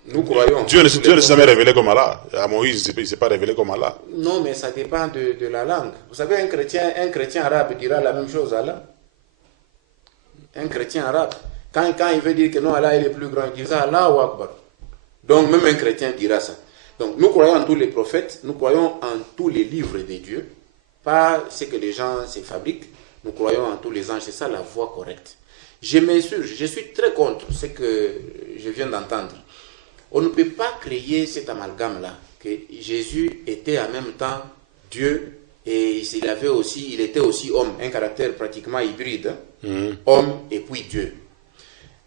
Nous croyons. Dieu ne s'est jamais révélé comme Allah. À Moïse, il ne s'est pas révélé comme Allah. Non, mais ça dépend de la langue. Vous savez, un chrétien arabe dira la même chose à Allah. Un chrétien arabe, quand il veut dire que non, Allah est le plus grand, il dit ça, Allahu Akbar. Donc même un chrétien dira ça. Donc nous croyons en tous les prophètes, nous croyons en tous les livres de Dieu, pas ce que les gens se fabriquent, nous croyons en tous les anges, c'est ça la voie correcte. Je m'insurge, je suis très contre ce que je viens d'entendre. On ne peut pas créer cet amalgame-là, que Jésus était en même temps Dieu et il était aussi homme, un caractère pratiquement hybride, homme et puis Dieu.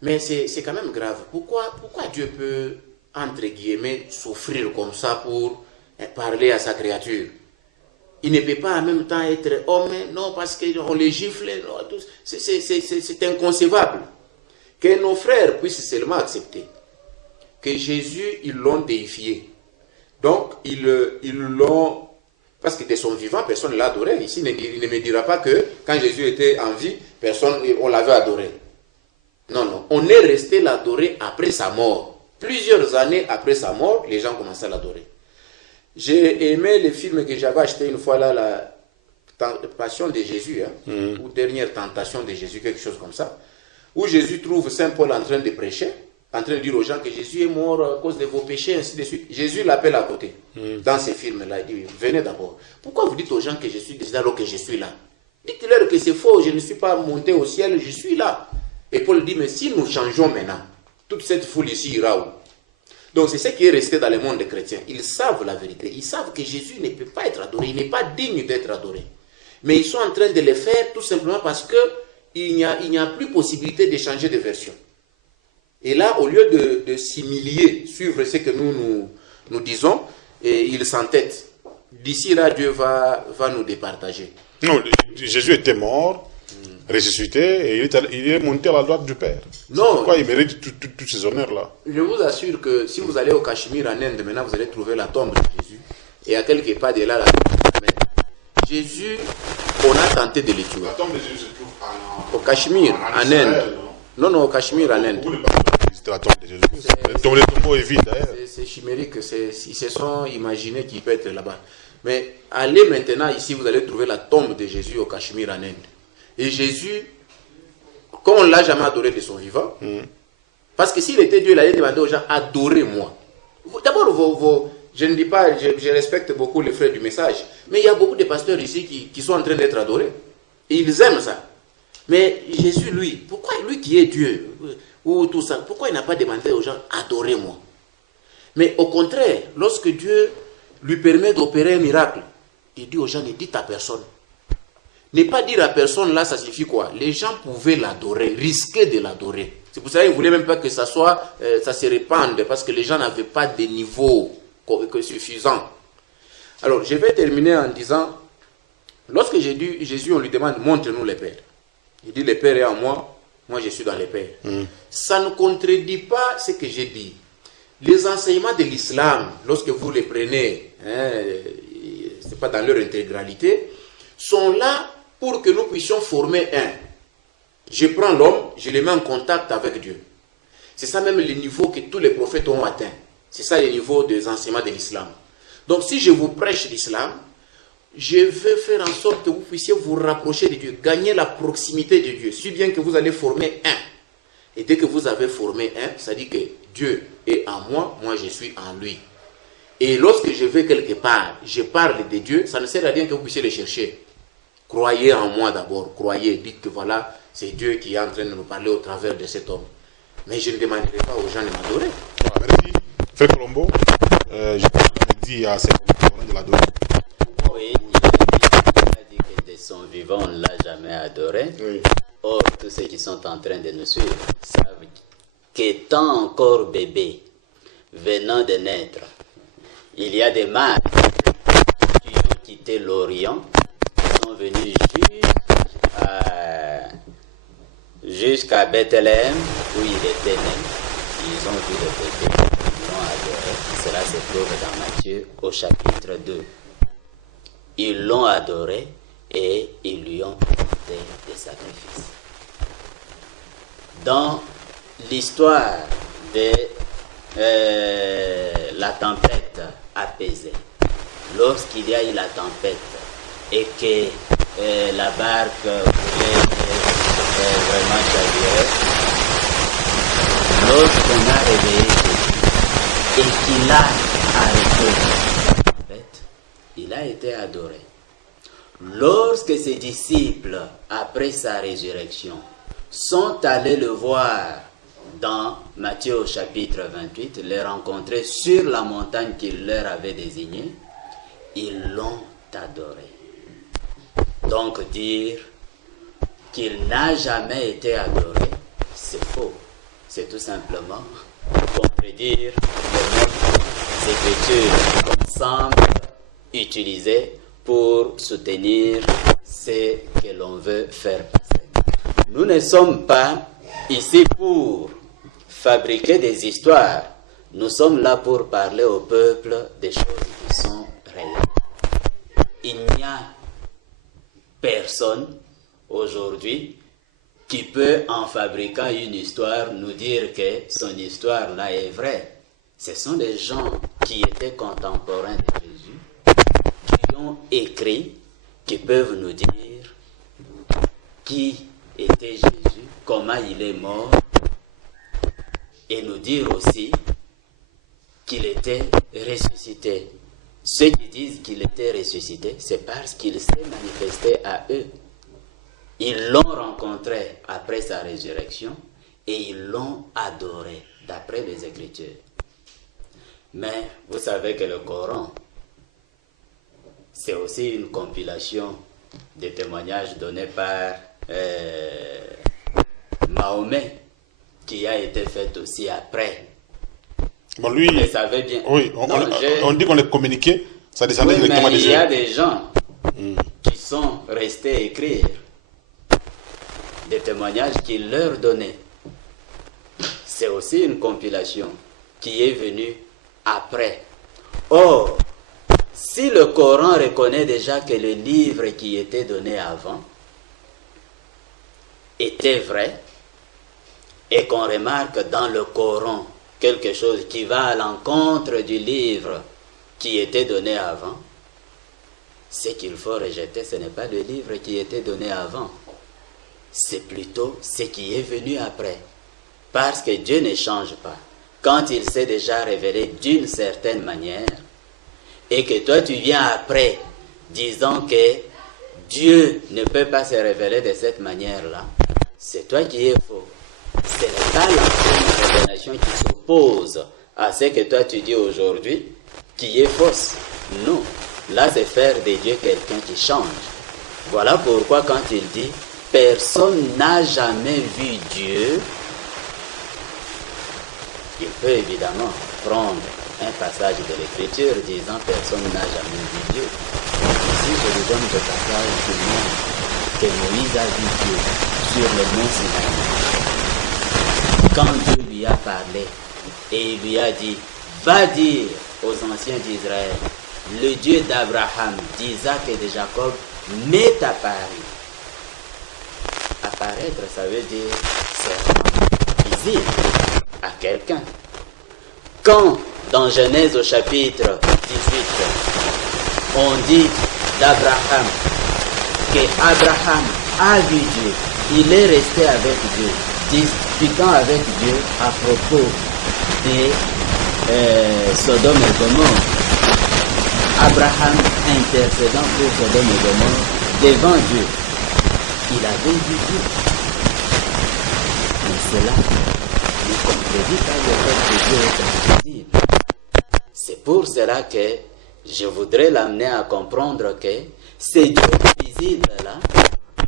Mais c'est quand même grave. Pourquoi Dieu peut, entre guillemets, souffrir comme ça pour parler à sa créature? Il ne peut pas en même temps être homme, non, parce qu'on les gifle, c'est inconcevable. Que nos frères puissent seulement accepter que Jésus, ils l'ont déifié. Donc, ils l'ont... Parce que de son vivant, personne ne l'a adoré. Ici, il ne me dira pas que quand Jésus était en vie, on l'avait adoré. Non. On est resté l'adorer après sa mort. Plusieurs années après sa mort, les gens commençaient à l'adorer. J'ai aimé le film que j'avais acheté une fois là, la Passion de Jésus, ou Dernière Tentation de Jésus, quelque chose comme ça, où Jésus trouve Saint Paul en train de prêcher, en train de dire aux gens que Jésus est mort à cause de vos péchés, ainsi de suite. Jésus l'appelle à côté. Dans ces films-là, il dit, venez d'abord. Pourquoi vous dites aux gens que je suis décédé alors que je suis là? Dites-leur que c'est faux, je ne suis pas monté au ciel, je suis là. Et Paul dit, mais si nous changeons maintenant, toute cette foule ici ira où? Donc c'est ce qui est resté dans le monde des chrétiens. Ils savent la vérité. Ils savent que Jésus ne peut pas être adoré. Il n'est pas digne d'être adoré. Mais ils sont en train de le faire tout simplement parce qu'il n'y a plus possibilité de changer de version. Et là, au lieu de s'humilier, suivre ce que nous disons, ils s'entêtent. D'ici là, Dieu va nous départager. Non, Jésus était mort, ressuscité, et il est monté à la droite du Père. Non. Pourquoi il mérite tous ces honneurs-là? Je vous assure que si vous allez au Cachemire en Inde, maintenant vous allez trouver la tombe de Jésus. Et à quelque part de là, la tombe de Mohamed. Jésus, on a tenté de le tuer. La tombe de Jésus se trouve au Cachemire, en Inde. Non, au Cachemire, en Inde. C'était la tombe de Jésus. Le tombeau est vide d'ailleurs. C'est chimérique, ils se sont imaginés qu'il peut être là-bas. Mais allez maintenant ici, vous allez trouver la tombe de Jésus au Cachemire en Inde. Et Jésus, comme on ne l'a jamais adoré de son vivant, parce que s'il était Dieu, il allait demander aux gens, adorez-moi. D'abord, je ne dis pas, je respecte beaucoup les frères du message, mais il y a beaucoup de pasteurs ici qui sont en train d'être adorés. Et ils aiment ça. Mais Jésus, lui, pourquoi lui qui est Dieu, ou tout ça, pourquoi il n'a pas demandé aux gens, adorez-moi? Mais au contraire, lorsque Dieu lui permet d'opérer un miracle, il dit aux gens, ne dites à personne. Ne pas dire à personne, là, ça signifie quoi? Les gens pouvaient l'adorer, risquer de l'adorer. C'est pour ça qu'il ne voulait même pas que ça se répande, parce que les gens n'avaient pas de niveau suffisant. Alors, je vais terminer en disant, lorsque Jésus, on lui demande, montre-nous les pères. Il dit le Père est en moi, moi je suis dans le Père. Ça ne contredit pas ce que j'ai dit. Les enseignements de l'islam, lorsque vous les prenez, ce n'est pas dans leur intégralité, sont là pour que nous puissions former un. Je prends l'homme, je le mets en contact avec Dieu. C'est ça même le niveau que tous les prophètes ont atteint. C'est ça le niveau des enseignements de l'islam. Donc si je vous prêche l'islam, je vais faire en sorte que vous puissiez vous rapprocher de Dieu, gagner la proximité de Dieu, si bien que vous allez former un. Et dès que vous avez formé un, ça dit que Dieu est en moi, moi je suis en lui. Et lorsque je vais quelque part, je parle de Dieu, ça ne sert à rien que vous puissiez le chercher. Croyez en moi d'abord, croyez, dites que voilà, c'est Dieu qui est en train de nous parler au travers de cet homme. Mais je ne demanderai pas aux gens de m'adorer. Voilà, merci. Frère Colombo, je pense qu'on dit à ces gens de l'adorer. Oui, il a dit que de son vivant, on ne l'a jamais adoré. Oui. Or, tous ceux qui sont en train de nous suivre savent qu'étant encore bébé, venant de naître, il y a des mâles qui ont quitté l'Orient, qui sont venus jusqu'à Bethléem, où il était né. Ils ont vu le bébé, ils l'ont adoré. Cela se trouve dans Matthieu au chapitre 2. Ils l'ont adoré et ils lui ont apporté des sacrifices. Dans l'histoire de la tempête apaisée, lorsqu'il y a eu la tempête et que la barque voulait vraiment chavirer, lorsqu'on a réveillé Jésus et qu'il a arrêté la tempête, il a été adoré. Lorsque ses disciples, après sa résurrection, sont allés le voir dans Matthieu au chapitre 28, les rencontrer sur la montagne qu'il leur avait désignée, ils l'ont adoré. Donc dire qu'il n'a jamais été adoré, c'est faux. C'est tout simplement contredire les écritures qu'on semble utiliser pour soutenir ce que l'on veut faire passer. Nous ne sommes pas ici pour fabriquer des histoires. Nous sommes là pour parler au peuple des choses qui sont réelles. Il n'y a personne aujourd'hui qui peut, en fabriquant une histoire, nous dire que son histoire-là est vraie. Ce sont des gens qui étaient contemporains de Jésus, qui ont écrit, qui peuvent nous dire qui était Jésus, comment il est mort, et nous dire aussi qu'il était ressuscité. Ceux qui disent qu'il était ressuscité, c'est parce qu'il s'est manifesté à eux. Ils l'ont rencontré après sa résurrection et ils l'ont adoré d'après les Écritures. Mais vous savez que le Coran, c'est aussi une compilation des témoignages donnés par Mahomet, qui a été fait aussi après. Bon, lui, vous le savez bien. Oui, on dit qu'on est communiqué, ça descendait directement des Dieu. Il y a des gens qui sont restés écrire des témoignages qu'il leur donnait. C'est aussi une compilation qui est venue après. Or, si le Coran reconnaît déjà que le livre qui était donné avant était vrai, et qu'on remarque dans le Coran quelque chose qui va à l'encontre du livre qui était donné avant, ce qu'il faut rejeter, ce n'est pas le livre qui était donné avant, c'est plutôt ce qui est venu après. Parce que Dieu ne change pas. Quand il s'est déjà révélé d'une certaine manière, et que toi tu viens après disant que Dieu ne peut pas se révéler de cette manière-là, c'est toi qui es faux. Ce n'est pas la révélation qui s'oppose à ce que toi tu dis aujourd'hui qui est fausse. Non. Là, c'est faire de Dieu quelqu'un qui change. Voilà pourquoi quand il dit « Personne n'a jamais vu Dieu », il peut évidemment prendre un passage de l'Écriture disant « Personne n'a jamais vu Dieu ». Ici, je lui donne le passage qui montre que Moïse a vu Dieu. sur le mont Sinaï. Quand Dieu lui a parlé et il lui a dit, va dire aux anciens d'Israël, le Dieu d'Abraham, d'Isaac et de Jacob m'est apparu. Apparaître, ça veut dire se rendre visible à quelqu'un. Quand, dans Genèse au chapitre 18, on dit d'Abraham qu'Abraham a vu Dieu, il est resté avec Dieu, discutant avec Dieu à propos de Sodome et Gomorrhe. Abraham intercédant pour Sodome et Gomorrhe devant Dieu. Il avait vu Dieu. Mais cela ne contredit pas le fait que Dieu est invisible. C'est pour cela que je voudrais l'amener à comprendre que ce Dieu visible-là,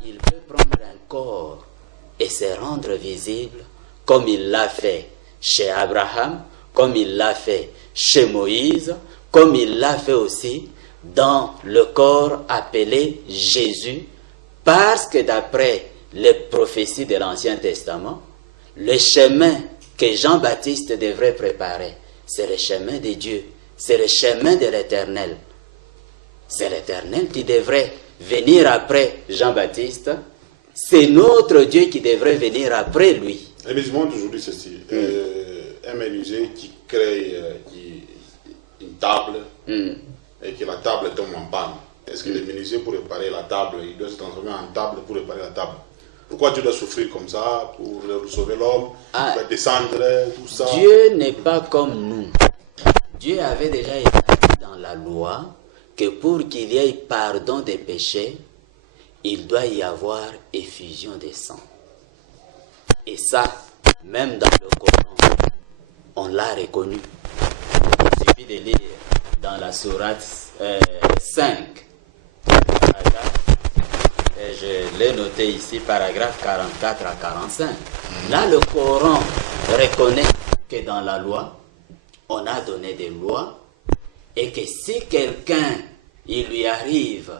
il peut prendre un corps et se rendre visible comme il l'a fait chez Abraham, comme il l'a fait chez Moïse, comme il l'a fait aussi dans le corps appelé Jésus, parce que d'après les prophéties de l'Ancien Testament, le chemin que Jean-Baptiste devrait préparer, c'est le chemin de Dieu, c'est le chemin de l'Éternel. C'est l'Éternel qui devrait venir après Jean-Baptiste, c'est notre Dieu qui devrait venir après lui. Les musulmans d'aujourd'hui, ceci, un menuisier qui crée une table et que la table tombe en panne. Est-ce que le menuisier, pour réparer la table, il doit se transformer en table pour réparer la table? Pourquoi Dieu doit souffrir comme ça pour sauver l'homme, pour descendre, tout ça? Dieu n'est pas comme nous. Dieu avait déjà établi dans la loi que pour qu'il y ait pardon des péchés, il doit y avoir effusion des sangs. Et ça, même dans le Coran, on l'a reconnu. Il suffit de lire dans la sourate 5, et je l'ai noté ici, paragraphe 44 à 45. Là, le Coran reconnaît que dans la loi, on a donné des lois, et que si quelqu'un, il lui arrive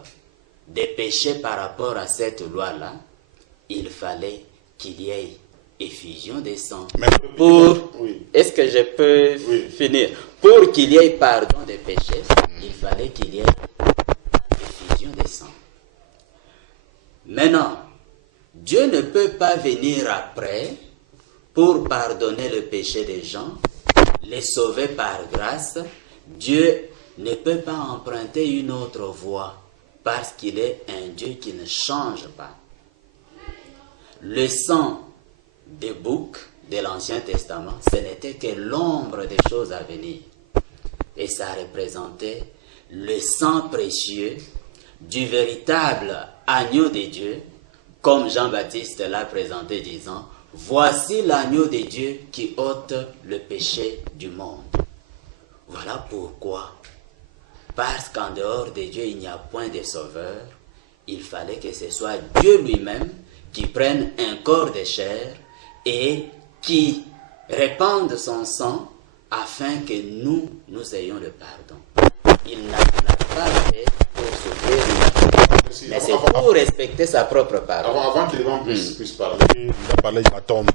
des péchés par rapport à cette loi-là, il fallait qu'il y ait effusion des sangs. Est-ce que je peux finir? Pour qu'il y ait pardon des péchés, il fallait qu'il y ait effusion des sangs. Maintenant, Dieu ne peut pas venir après pour pardonner le péché des gens, les sauver par grâce. Dieu ne peut pas emprunter une autre voie parce qu'il est un Dieu qui ne change pas. Le sang des boucs de l'Ancien Testament, ce n'était que l'ombre des choses à venir. Et ça représentait le sang précieux du véritable agneau de Dieu, comme Jean-Baptiste l'a présenté disant, voici l'agneau de Dieu qui ôte le péché du monde. Voilà pourquoi, parce qu'en dehors de Dieu, il n'y a point de sauveur, il fallait que ce soit Dieu lui-même qui prenne un corps de chair et qui répande son sang afin que nous ayons le pardon. Il n'a pas fait pour souffrir, mais c'est pour respecter sa propre parole. Avant que les gens puissent parler, il a parlé de la tombe,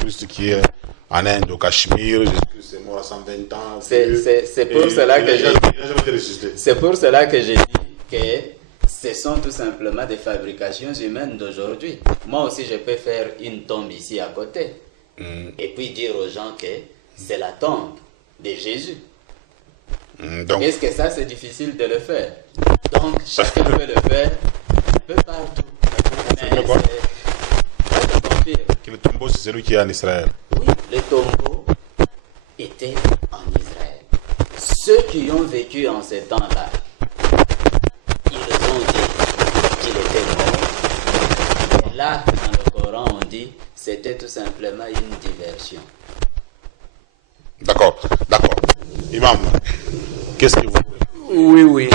Christ qui est en Inde, au Cachemire, Jésus-Christ est mort à 120 ans. C'est pour cela que j'ai dit que ce sont tout simplement des fabrications humaines d'aujourd'hui. Moi aussi, je peux faire une tombe ici à côté. Et puis dire aux gens que c'est la tombe de Jésus. Est-ce que ça, c'est difficile de le faire? Donc, chacun peut le faire un peu partout. Mais le tombeau, c'est celui qui est en Israël. Oui, le tombeau était en Israël. Ceux qui ont vécu en ces temps-là, ils ont dit qu'il était mort. Et là, dans le Coran, on dit c'était tout simplement une diversion. D'accord. Imam, qu'est-ce que vous voulez? Oui.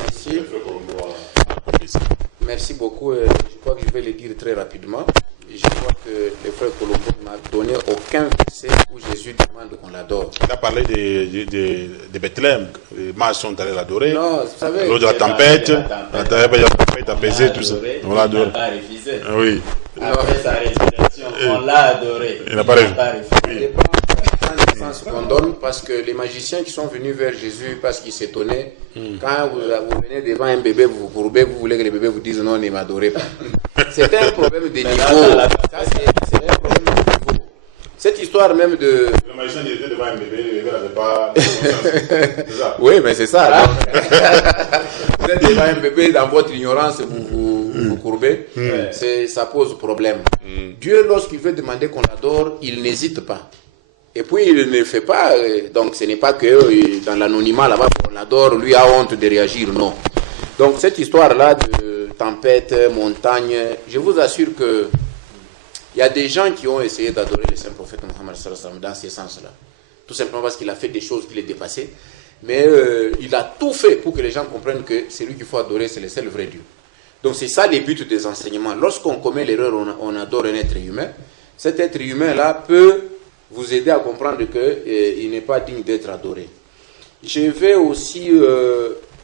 Merci. Merci beaucoup. Je crois que je vais le dire très rapidement. je vois que le frère Colombo ne m'a donné aucun verset où Jésus demande qu'on l'adore. Il a parlé de Bethléem. Les mages sont allés l'adorer. Non, vous savez. Lors de la tempête, la tempête apaisée, tout ça. On l'a adoré. Il n'a pas refusé. Oui. Après sa résurrection, on l'a adoré. Il n'a pas refusé. Ça dépend du sens qu'on donne, parce que les magiciens qui sont venus vers Jésus parce qu'ils s'étonnaient, quand vous venez devant un bébé, vous vous courbez, vous voulez que le bébé vous dise non, ne m'adorez pas. C'est un problème de niveau. Ça, c'est un problème de niveau. Cette histoire même de... Le magicien était devant un bébé, le bébé n'avait pas de conscience. C'est ça. Oui, mais c'est ça. Vous êtes devant un bébé, dans votre ignorance, vous courbez, ça pose problème. Dieu, lorsqu'il veut demander qu'on l'adore, il n'hésite pas. Et puis il ne fait pas, donc ce n'est pas que dans l'anonymat là-bas, on l'adore, lui a honte de réagir, non. Donc cette histoire-là de tempête, montagne, je vous assure que il y a des gens qui ont essayé d'adorer le saint prophète Mohammed dans ces sens-là. Tout simplement parce qu'il a fait des choses qui les dépassaient. Mais il a tout fait pour que les gens comprennent que c'est lui qu'il faut adorer, c'est le seul vrai Dieu. Donc c'est ça les buts des enseignements. Lorsqu'on commet l'erreur, on adore un être humain. Cet être humain-là peut vous aider à comprendre qu'il n'est pas digne d'être adoré. Je vais aussi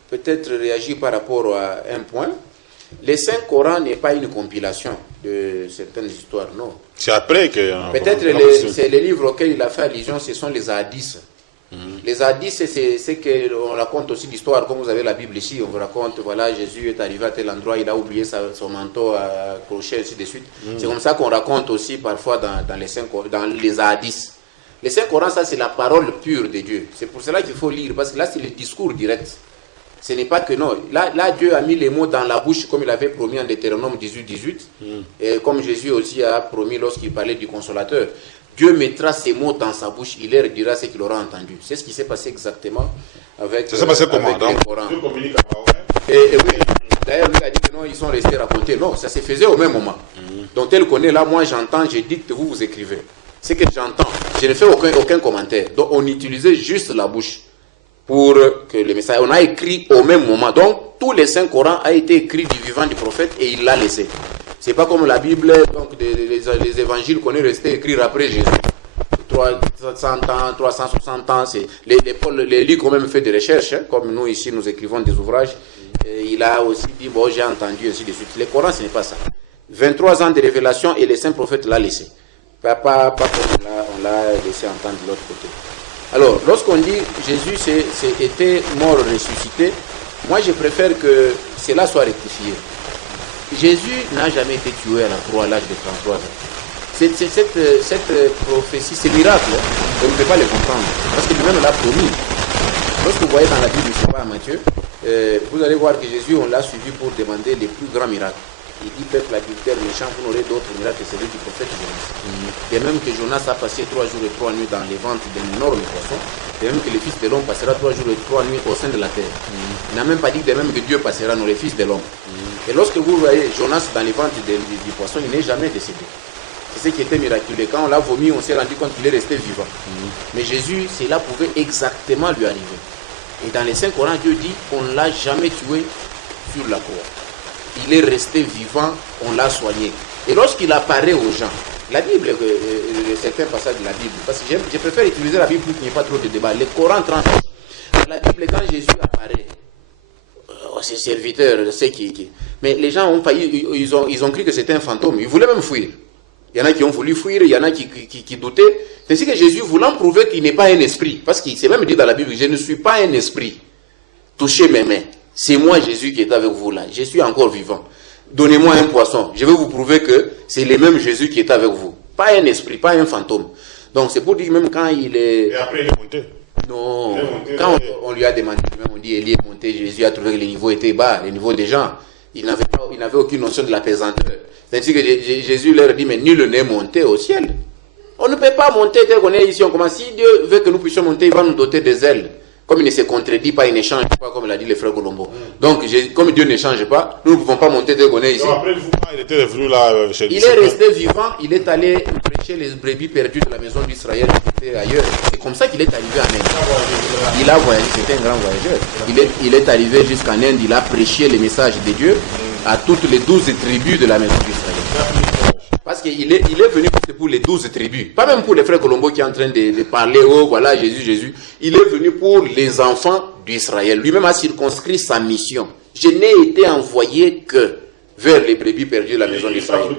peut-être réagir par rapport à un point. Le Saint-Coran n'est pas une compilation de certaines histoires, non. C'est après que... Peut-être c'est les livres auxquels il a fait allusion, ce sont les hadiths. Les hadiths, c'est qu'on raconte aussi l'histoire, comme vous avez la Bible ici, on vous raconte, voilà, Jésus est arrivé à tel endroit, il a oublié son manteau à crochet, ainsi de suite. C'est comme ça qu'on raconte aussi parfois dans les hadiths. Le Saint-Coran, ça c'est la parole pure de Dieu. C'est pour cela qu'il faut lire, parce que là c'est le discours direct. Ce n'est pas que non. Là, Dieu a mis les mots dans la bouche, comme il avait promis en Deutéronome 18, et comme Jésus aussi a promis lorsqu'il parlait du Consolateur. Dieu mettra ses mots dans sa bouche, il leur dira ce qu'il aura entendu. C'est ce qui s'est passé exactement avec ça s'est passé comment? le Coran. Dieu communique à Mahomet. Et oui, d'ailleurs, lui a dit que non, ils sont restés racontés. Non, ça se faisait au même moment. Donc, tel qu'on est là, moi j'entends, je dicte, vous écrivez. C'est que j'entends. Je ne fais aucun commentaire. Donc, on utilisait juste la bouche pour que le message... On a écrit au même moment. Donc, tout le Saint-Coran a été écrit du vivant du prophète et il l'a laissé. C'est pas comme la Bible, donc les évangiles qu'on est resté écrits après Jésus. 300 ans, 360 ans, les livres ont même fait des recherches, hein, comme nous ici nous écrivons des ouvrages. Et il a aussi dit, bon, j'ai entendu, ainsi de suite. Le Coran, ce n'est pas ça. 23 ans de révélation et les saints prophètes l'ont laissé. Pas comme on l'a laissé entendre de l'autre côté. Alors, lorsqu'on dit Jésus était mort ressuscité, moi je préfère que cela soit rectifié. Jésus n'a jamais été tué à la croix à l'âge de 33 ans. Cette prophétie, c'est miracle, on ne peut pas le comprendre. Parce que lui-même l'a promis. Lorsque vous voyez dans la Bible, je ne sais pas, Matthieu, vous allez voir que Jésus, on l'a suivi pour demander les plus grands miracles. Il dit, peuple adultère méchant, vous n'aurez d'autres miracles que celui du prophète Jonas. Et même que Jonas a passé 3 jours et 3 nuits dans les ventres d'un énorme poisson, et même que le Fils de l'homme passera 3 jours et 3 nuits au sein de la terre. Il n'a même pas dit de même que Dieu passera, non, le Fils de l'homme. Et lorsque vous voyez Jonas dans les ventres du poisson, il n'est jamais décédé. C'est ce qui était miraculeux. Quand on l'a vomi, on s'est rendu compte qu'il est resté vivant. Mais Jésus, cela pouvait exactement lui arriver. Et dans les Saint-Coran, Dieu dit qu'on ne l'a jamais tué sur la croix. Il est resté vivant, on l'a soigné. Et lorsqu'il apparaît aux gens, la Bible, certains passages de la Bible, parce que je préfère utiliser la Bible pour qu'il n'y ait pas trop de débat. Le Coran 30, la Bible, quand Jésus apparaît, ses serviteurs, c'est qui. Mais les gens ont failli, ils ont cru que c'était un fantôme. Ils voulaient même fuir. Il y en a qui ont voulu fuir, il y en a qui doutaient. C'est ainsi que Jésus, voulant prouver qu'il n'est pas un esprit, parce qu'il s'est même dit dans la Bible, je ne suis pas un esprit. Touchez mes mains. C'est moi Jésus qui est avec vous là. Je suis encore vivant. Donnez-moi un poisson. Je vais vous prouver que c'est le même Jésus qui est avec vous. Pas un esprit, pas un fantôme. Donc c'est pour dire même quand il est... Et après il est monté. Non. Quand on lui a demandé, même on dit Élie est monté, Jésus a trouvé que le niveau était bas, le niveau des gens. Il n'avait aucune notion de la pesanteur. C'est ainsi que Jésus leur dit, mais nul n'est monté au ciel. On ne peut pas monter tel qu'on est ici. On commence. Si Dieu veut que nous puissions monter, il va nous doter des ailes. Comme il ne se contredit pas, il ne change pas, comme l'a dit le frère Colombo. Donc, comme Dieu ne change pas, nous ne pouvons pas monter tel qu'on est ici. Donc, après le mouvement, il était revenu là chez il est resté vivant, il est allé prêcher les brebis perdues de la maison d'Israël qui était ailleurs. C'est comme ça qu'il est arrivé en Inde. Il a voyagé, c'était un grand voyageur. Il est arrivé jusqu'en Inde, il a prêché les messages de Dieu à toutes les 12 tribus de la maison d'Israël. Parce Parce qu'il est venu pour les 12 tribus. Pas même pour les frères Colombo qui est en train de parler, oh voilà, Jésus, Jésus. Il est venu pour les enfants d'Israël. Lui-même a circonscrit sa mission. Je n'ai été envoyé que vers les brebis perdues de la maison d'Israël.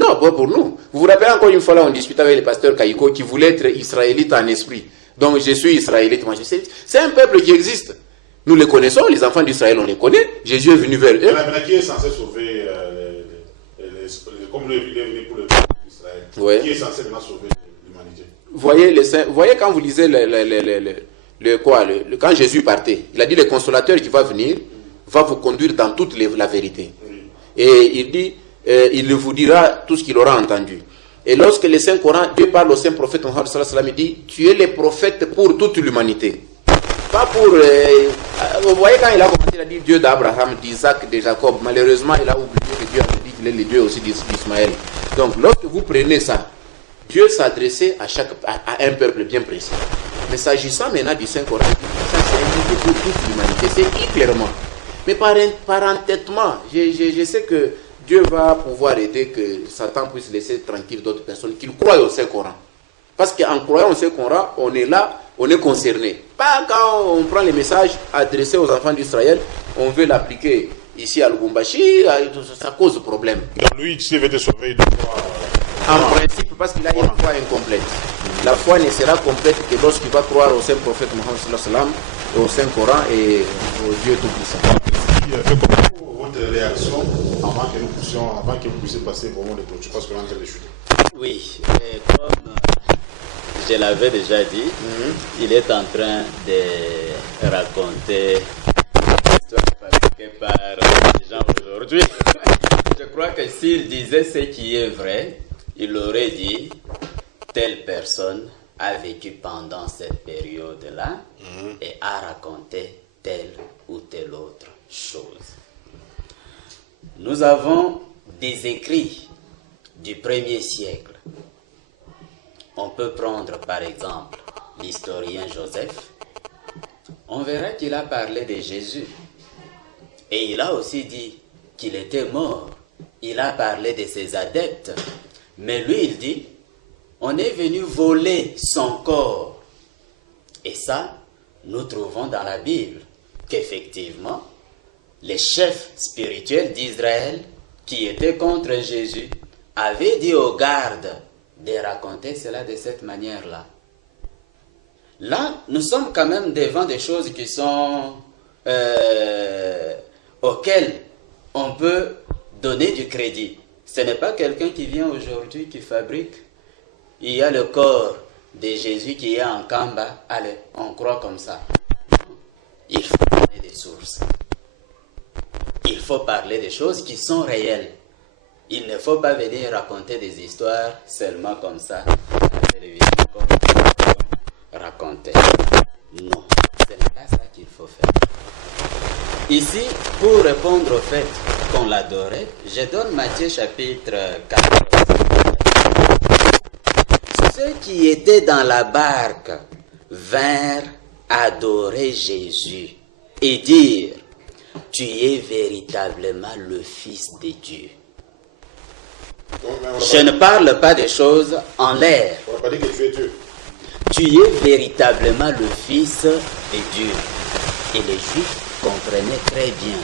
Non, pas pour nous. Vous vous rappelez encore une fois, là, on discutait avec le pasteur Kaïko qui voulait être israélite en esprit. Donc, je suis israélite. Moi, c'est un peuple qui existe. Nous les connaissons, les enfants d'Israël, on les connaît. Jésus est venu vers eux. Mais qui est censé sauver, comme il est venu pour le peuple d'Israël, ouais. Qui est censé maintenant sauver l'humanité? Voyez quand vous lisez quand Jésus partait, il a dit le consolateur qui va venir va vous conduire dans toute la vérité. Oui. Et il dit, il vous dira tout ce qu'il aura entendu. Et lorsque le Saint-Coran, Dieu parle au Saint-Prophète Mohammed sallallahu alayhi wa sallam, il dit, tu es le prophète pour toute l'humanité. Pas pour... vous voyez quand il a commencé à dire Dieu d'Abraham, d'Isaac, de Jacob, malheureusement il a oublié que Dieu avait dit qu'il est le Dieu aussi d'Ismaël. Donc lorsque vous prenez ça, Dieu s'adressait à un peuple bien précis. Mais s'agissant maintenant du Saint-Coran, ça c'est un livre pour toute l'humanité, c'est dit clairement. Mais par entêtement, je sais que Dieu va pouvoir aider que Satan puisse laisser tranquille d'autres personnes qui croient au Saint-Coran. Parce qu'en croyant au Saint-Coran, on est là, on est concerné. Pas quand on prend les messages adressés aux enfants d'Israël, on veut l'appliquer ici à Lubumbashi, ça cause problème. Donc lui, s'il veut te sauver, il doit... En principe, parce qu'il a une foi incomplète. La foi ne sera complète que lorsqu'il va croire au Saint-Prophète Mohammed sallallahu alayhi wa sallam, au Saint-Coran et au Dieu Tout-Puissant. Votre réaction avant que vous puissiez passer vraiment les clôtures, parce qu'on est en train de chuter. Oui, comme je l'avais déjà dit, il est en train de raconter l'histoire fabriquée par les gens aujourd'hui. Je crois que s'il disait ce qui est vrai, il aurait dit telle personne a vécu pendant cette période-là et a raconté telle ou telle autre chose. Nous avons des écrits du 1er siècle. On peut prendre par exemple l'historien Joseph. On verra qu'il a parlé de Jésus. Et il a aussi dit qu'il était mort. Il a parlé de ses adeptes. Mais lui, il dit, on est venu voler son corps. Et ça, nous trouvons dans la Bible qu'effectivement, les chefs spirituels d'Israël qui étaient contre Jésus avaient dit aux gardes de raconter cela de cette manière-là. Là, nous sommes quand même devant des choses qui sont auxquelles on peut donner du crédit. Ce n'est pas quelqu'un qui vient aujourd'hui qui fabrique. Il y a le corps de Jésus qui est en Kamba. Allez, on croit comme ça. Il faut parler des sources. Il faut parler des choses qui sont réelles. Il ne faut pas venir raconter des histoires seulement comme ça à la télévision, comme raconter. Non, ce n'est pas ça qu'il faut faire. Ici, pour répondre au fait qu'on l'adorait, je donne Matthieu chapitre 14. Ceux qui étaient dans la barque vinrent adorer Jésus et dire, tu es véritablement le Fils de Dieu. Je ne parle pas des choses en l'air. On n'a pas dit que tu es Dieu. Tu es véritablement le Fils de Dieu. Et les Juifs comprenaient très bien.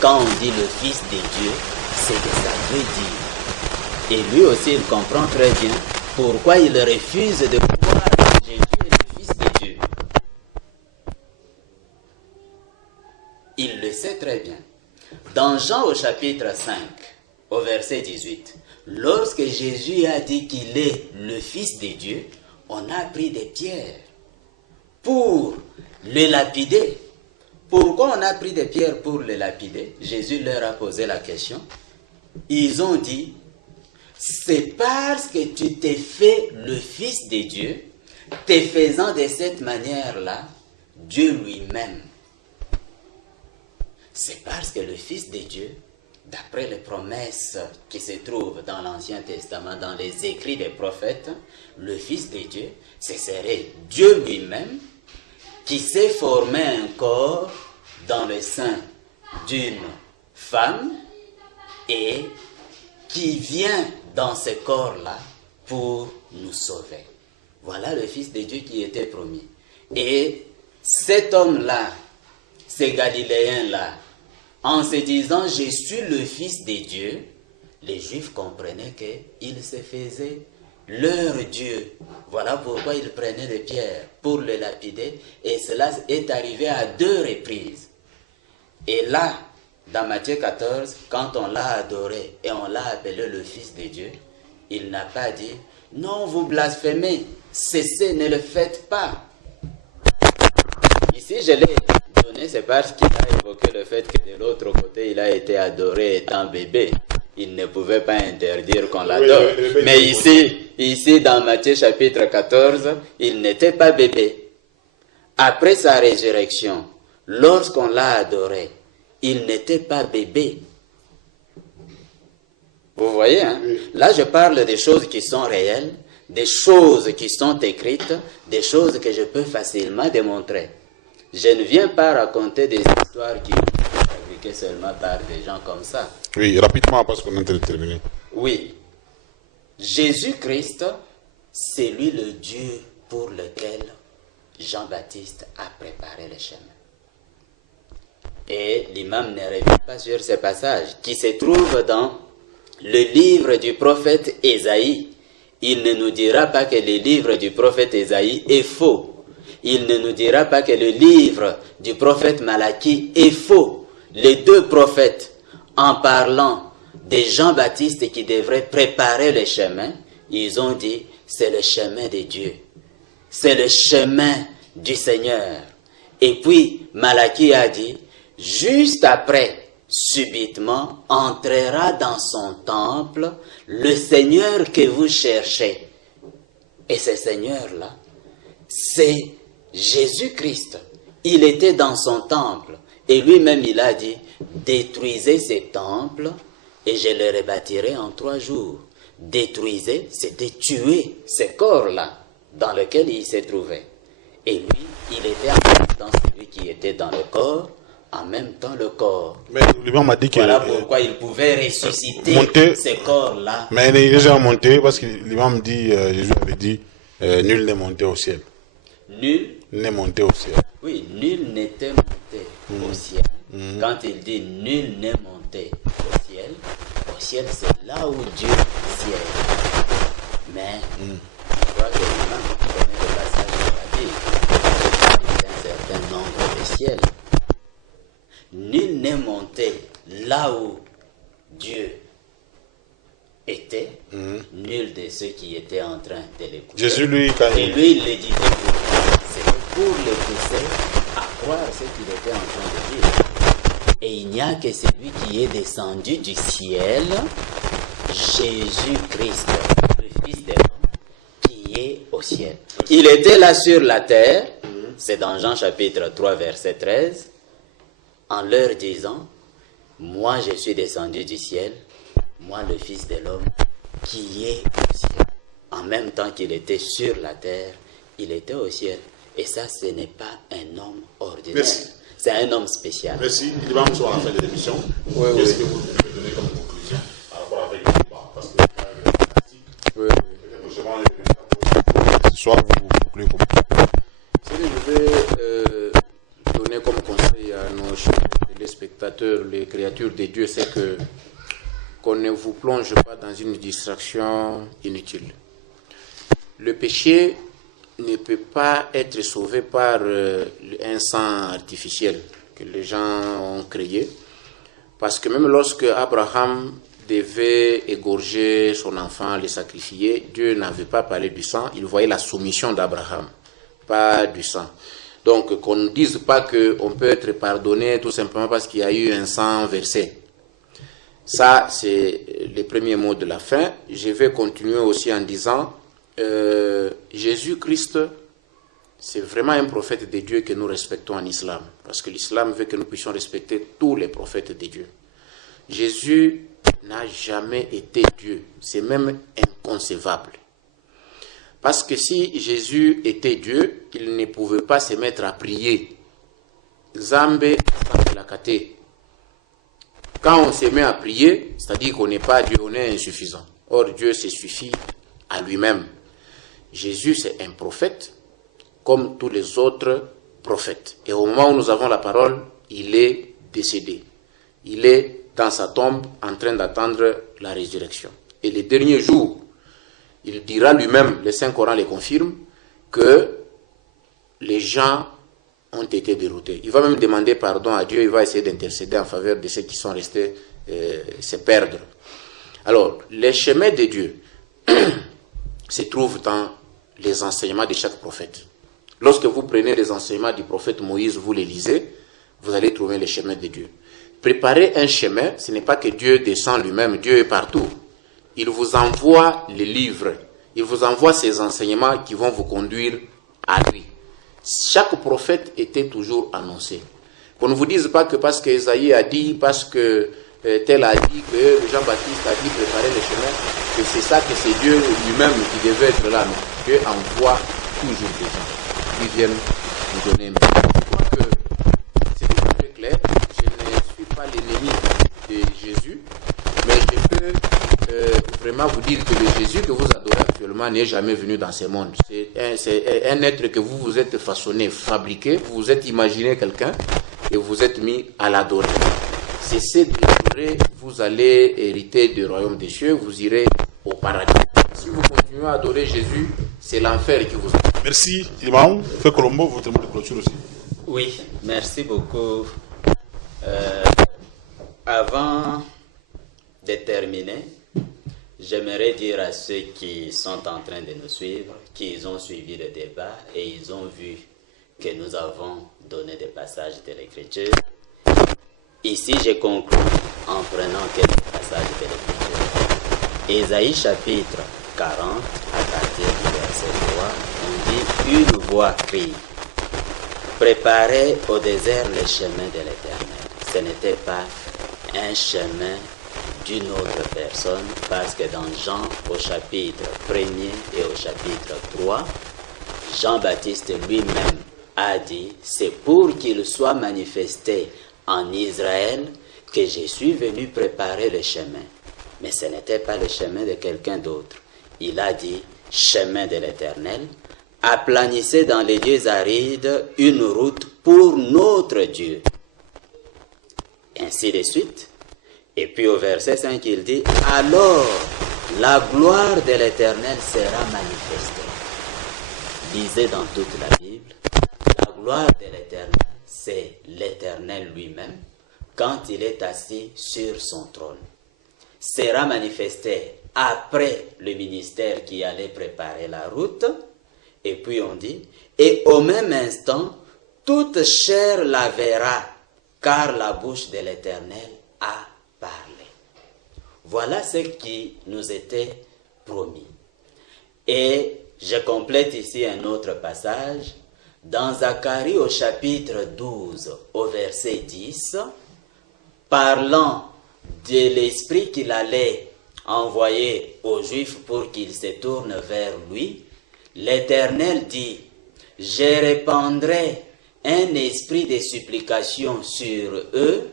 Quand on dit le Fils de Dieu, c'est que ça veut dire. Et lui aussi, il comprend très bien pourquoi il refuse de croire que Jésus est le Fils de Dieu. Il le sait très bien. Dans Jean au chapitre 5, au verset 18, lorsque Jésus a dit qu'il est le Fils de Dieu, on a pris des pierres pour le lapider. Pourquoi on a pris des pierres pour le lapider? Jésus leur a posé la question. Ils ont dit, c'est parce que tu t'es fait le Fils de Dieu, te faisant de cette manière-là, Dieu lui-même. C'est parce que le Fils de Dieu, d'après les promesses qui se trouvent dans l'Ancien Testament, dans les écrits des prophètes, le Fils de Dieu, ce serait Dieu lui-même qui s'est formé un corps dans le sein d'une femme et qui vient dans ce corps-là pour nous sauver. Voilà le Fils de Dieu qui était promis. Et cet homme-là, ces Galiléens-là, en se disant « Je suis le Fils de Dieu », les Juifs comprenaient qu'il se faisait leur Dieu. Voilà pourquoi ils prenaient des pierres pour le lapider. Et cela est arrivé à 2 reprises. Et là, dans Matthieu 14, quand on l'a adoré et on l'a appelé le Fils de Dieu, il n'a pas dit « Non, vous blasphémez, cessez, ne le faites pas ». Ici, je l'ai donné, c'est parce qu'il a évoqué le fait que de l'autre côté, il a été adoré étant bébé. Il ne pouvait pas interdire qu'on l'adore. Mais ici, dans Matthieu chapitre 14, il n'était pas bébé. Après sa résurrection, lorsqu'on l'a adoré, il n'était pas bébé. Vous voyez, hein? Là, je parle des choses qui sont réelles, des choses qui sont écrites, des choses que je peux facilement démontrer. Je ne viens pas raconter des histoires qui sont fabriquées seulement par des gens comme ça. Oui, rapidement, parce qu'on est en train de terminer. Oui. Jésus-Christ, c'est lui le Dieu pour lequel Jean-Baptiste a préparé le chemin. Et l'imam ne revient pas sur ce passage qui se trouve dans le livre du prophète Ésaïe. Il ne nous dira pas que le livre du prophète Ésaïe est faux. Il ne nous dira pas que le livre du prophète Malachie est faux. Les 2 prophètes, en parlant de Jean-Baptiste qui devrait préparer le chemin, ils ont dit, c'est le chemin de Dieu. C'est le chemin du Seigneur. Et puis, Malachie a dit, juste après, subitement, entrera dans son temple le Seigneur que vous cherchez. Et ce Seigneur-là, c'est Jésus-Christ. Il était dans son temple. Et lui-même, il a dit, détruisez ces temples et je les rebâtirai en 3 jours. Détruisez, c'était tuer ce corps-là dans lequel il s'est trouvé. Et lui, il était en même temps celui qui était dans le corps, en même temps le corps. Mais l'imam m'a dit que... Voilà pourquoi il pouvait ressusciter ce corps-là. Mais il est déjà monté, parce que l'imam dit, Jésus avait dit, nul n'est monté au ciel. Nul n'est monté au ciel. Oui, nul n'était monté au ciel. Quand il dit nul n'est monté au ciel, c'est là où Dieu siège. Mais je crois que l'imam connaît le passage de la Bible. Il y a un certain nombre de ciels. Nul n'est monté là où Dieu était, nul de ceux qui étaient en train de l'écouter. Jésus, lui, quand et lui, il le disait pour le pousser à croire ce qu'il était en train de dire. Et il n'y a que celui qui est descendu du ciel, Jésus-Christ, le Fils de l'homme, qui est au ciel. Il était là sur la terre, c'est dans Jean chapitre 3, verset 13, en leur disant, moi je suis descendu du ciel, moi le Fils de l'homme, qui est au ciel. En même temps qu'il était sur la terre, il était au ciel. Et ça, ce n'est pas un homme ordinaire. Merci. C'est un homme spécial. Merci. Il va nous à la fin de l'émission. Qu'est-ce que vous pouvez donner comme conclusion par rapport avec le débat? Parce que ce soir, vous concluez comme Ce que je vais donner comme conseil à nos chers téléspectateurs, les créatures de Dieu, c'est que qu'on ne vous plonge pas dans une distraction inutile. Le péché ne peut pas être sauvé par un sang artificiel que les gens ont créé. Parce que même lorsque Abraham devait égorger son enfant, le sacrifier, Dieu n'avait pas parlé du sang, il voyait la soumission d'Abraham, pas du sang. Donc qu'on ne dise pas qu'on peut être pardonné tout simplement parce qu'il y a eu un sang versé. Ça, c'est les premiers mots de la fin. Je vais continuer aussi en disant Jésus-Christ, c'est vraiment un prophète de Dieu que nous respectons en islam. Parce que l'islam veut que nous puissions respecter tous les prophètes de Dieu. Jésus n'a jamais été Dieu. C'est même inconcevable. Parce que si Jésus était Dieu, il ne pouvait pas se mettre à prier. Zambé, Lakate. Quand on se met à prier, c'est-à-dire qu'on n'est pas Dieu, on est insuffisant. Or, Dieu se suffit à lui-même. Jésus, c'est un prophète, comme tous les autres prophètes. Et au moment où nous avons la parole, il est décédé. Il est dans sa tombe en train d'attendre la résurrection. Et les derniers jours, il dira lui-même, le Saint-Coran les confirme, que les gens ont été déroutés. Il va même demander pardon à Dieu, il va essayer d'intercéder en faveur de ceux qui sont restés se perdre. Alors, les chemins de Dieu se trouvent dans les enseignements de chaque prophète. Lorsque vous prenez les enseignements du prophète Moïse, vous les lisez, vous allez trouver les chemins de Dieu. Préparer un chemin, ce n'est pas que Dieu descend lui-même, Dieu est partout. Il vous envoie les livres, il vous envoie ses enseignements qui vont vous conduire à lui. Chaque prophète était toujours annoncé. Qu'on ne vous dise pas que parce qu'Ésaïe a dit, parce que tel a dit, que Jean-Baptiste a dit préparer le chemin, que c'est ça, que c'est Dieu lui-même qui devait être là. Mais Dieu envoie toujours des gens qui viennent nous donner un message. Je crois que c'est tout très clair. Je ne suis pas l'ennemi de Jésus, mais je peux vraiment vous dire que le Jésus que vous adorez actuellement n'est jamais venu dans ce monde. C'est un être que vous vous êtes façonné, fabriqué, vous vous êtes imaginé quelqu'un et vous êtes mis à l'adorer. Cessez de l'adorer, vous allez hériter du royaume des cieux, vous irez au paradis. Si vous continuez à adorer Jésus, c'est l'enfer qui vous attend. Merci, Imam. Fait Colombo, votre mot de clôture aussi. Oui, merci beaucoup. Avant de terminer, j'aimerais dire à ceux qui sont en train de nous suivre qu'ils ont suivi le débat et ils ont vu que nous avons donné des passages de l'Écriture. Ici, je conclue en prenant quelques passages de l'Écriture. Ésaïe chapitre 40, à partir du verset 3, on dit « Une voix crie, préparez au désert le chemin de l'Éternel. » Ce n'était pas un chemin d'une autre personne, parce que dans Jean, au chapitre 1er et au chapitre 3, Jean-Baptiste lui-même a dit « C'est pour qu'il soit manifesté en Israël que je suis venu préparer le chemin. » Mais ce n'était pas le chemin de quelqu'un d'autre. Il a dit « Chemin de l'Éternel, aplanissez dans les lieux arides une route pour notre Dieu. » Ainsi de suite. Et puis au verset 5, il dit « Alors la gloire de l'Éternel sera manifestée. » Lisez dans toute la Bible, la gloire de l'Éternel, c'est l'Éternel lui-même, quand il est assis sur son trône. Sera manifesté après le ministère qui allait préparer la route. Et puis on dit, et au même instant, toute chair la verra, car la bouche de l'Éternel a parlé. Voilà ce qui nous était promis. Et je complète ici un autre passage. Dans Zacharie au chapitre 12, au verset 10, parlant de l'esprit qu'il allait envoyer aux Juifs pour qu'ils se tournent vers lui, l'Éternel dit, « Je répandrai un esprit de supplication sur eux,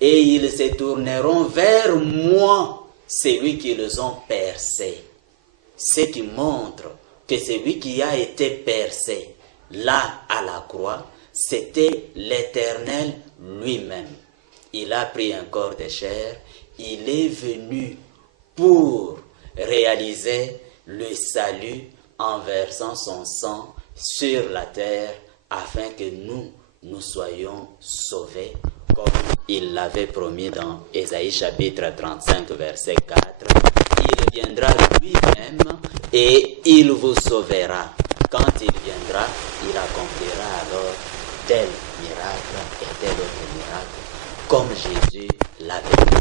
et ils se tourneront vers moi, celui qui les ont percés. » Ce qui montre que celui qui a été percé, là à la croix, c'était l'Éternel lui-même. Il a pris un corps de chair, il est venu pour réaliser le salut en versant son sang sur la terre afin que nous soyons sauvés, comme il l'avait promis dans Ésaïe chapitre 35 verset 4. Il viendra lui-même et il vous sauvera. Quand il viendra, il accomplira alors tel miracle et tel autre miracle, comme Jésus l'avait dit.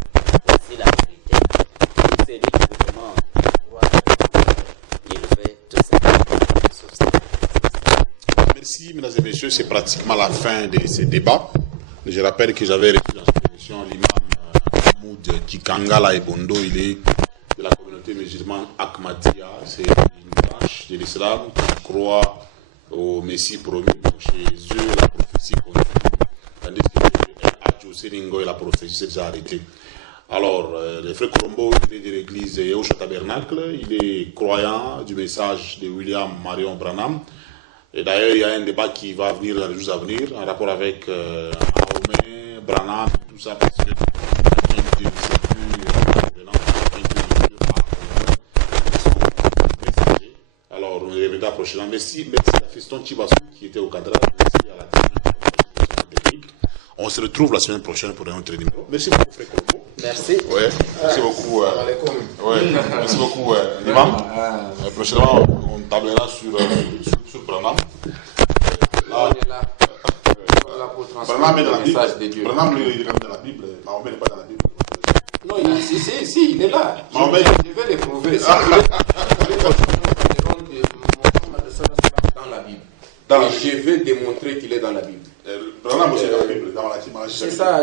Voici la vérité. Tout celui qui vous demande de croire, il veut tout simplement. Merci, mesdames et messieurs. C'est pratiquement la fin de ce débat. Je rappelle que j'avais reçu dans cette émission l'imam Mahmoud Kikangala et Bondo. Il est de la communauté musulmane Ahmadiyya. C'est une branche de l'islam qui croit au Messie promis. Donc chez eux, la prophétie continue. Tandis que chez Adjo Selingo, la prophétie s'est déjà arrêtée. Alors, le frère Colombo, il est de l'église Yahushua Tabernacle, il est croyant du message de William Marion Branham. Et d'ailleurs, il y a un débat qui va venir dans les jours à venir en rapport avec Mahomet, Branham, tout ça, parce que alors, on y reviendra prochainement. Merci à Fiston Chibassou qui était au cadrage, merci à la technique. On se retrouve la semaine prochaine pour un autre numéro. Merci beaucoup, frère Colombo. Merci. Ouais, merci beaucoup. Ouais, merci beaucoup, l'imam. Prochainement, on tablera sur Branham. Là, on est là. Là pour Branham est dans la Bible. de Dieu. Branham, il est quand même dans la Bible. Mahomet n'est pas dans la Bible. Non, il est là. Mahomet. Je vais l'éprouver. Si vous voulez, dans la Bible. Et je vais démontrer qu'il est dans la Bible. Branham aussi est dans la Bible, dans la C'est ça.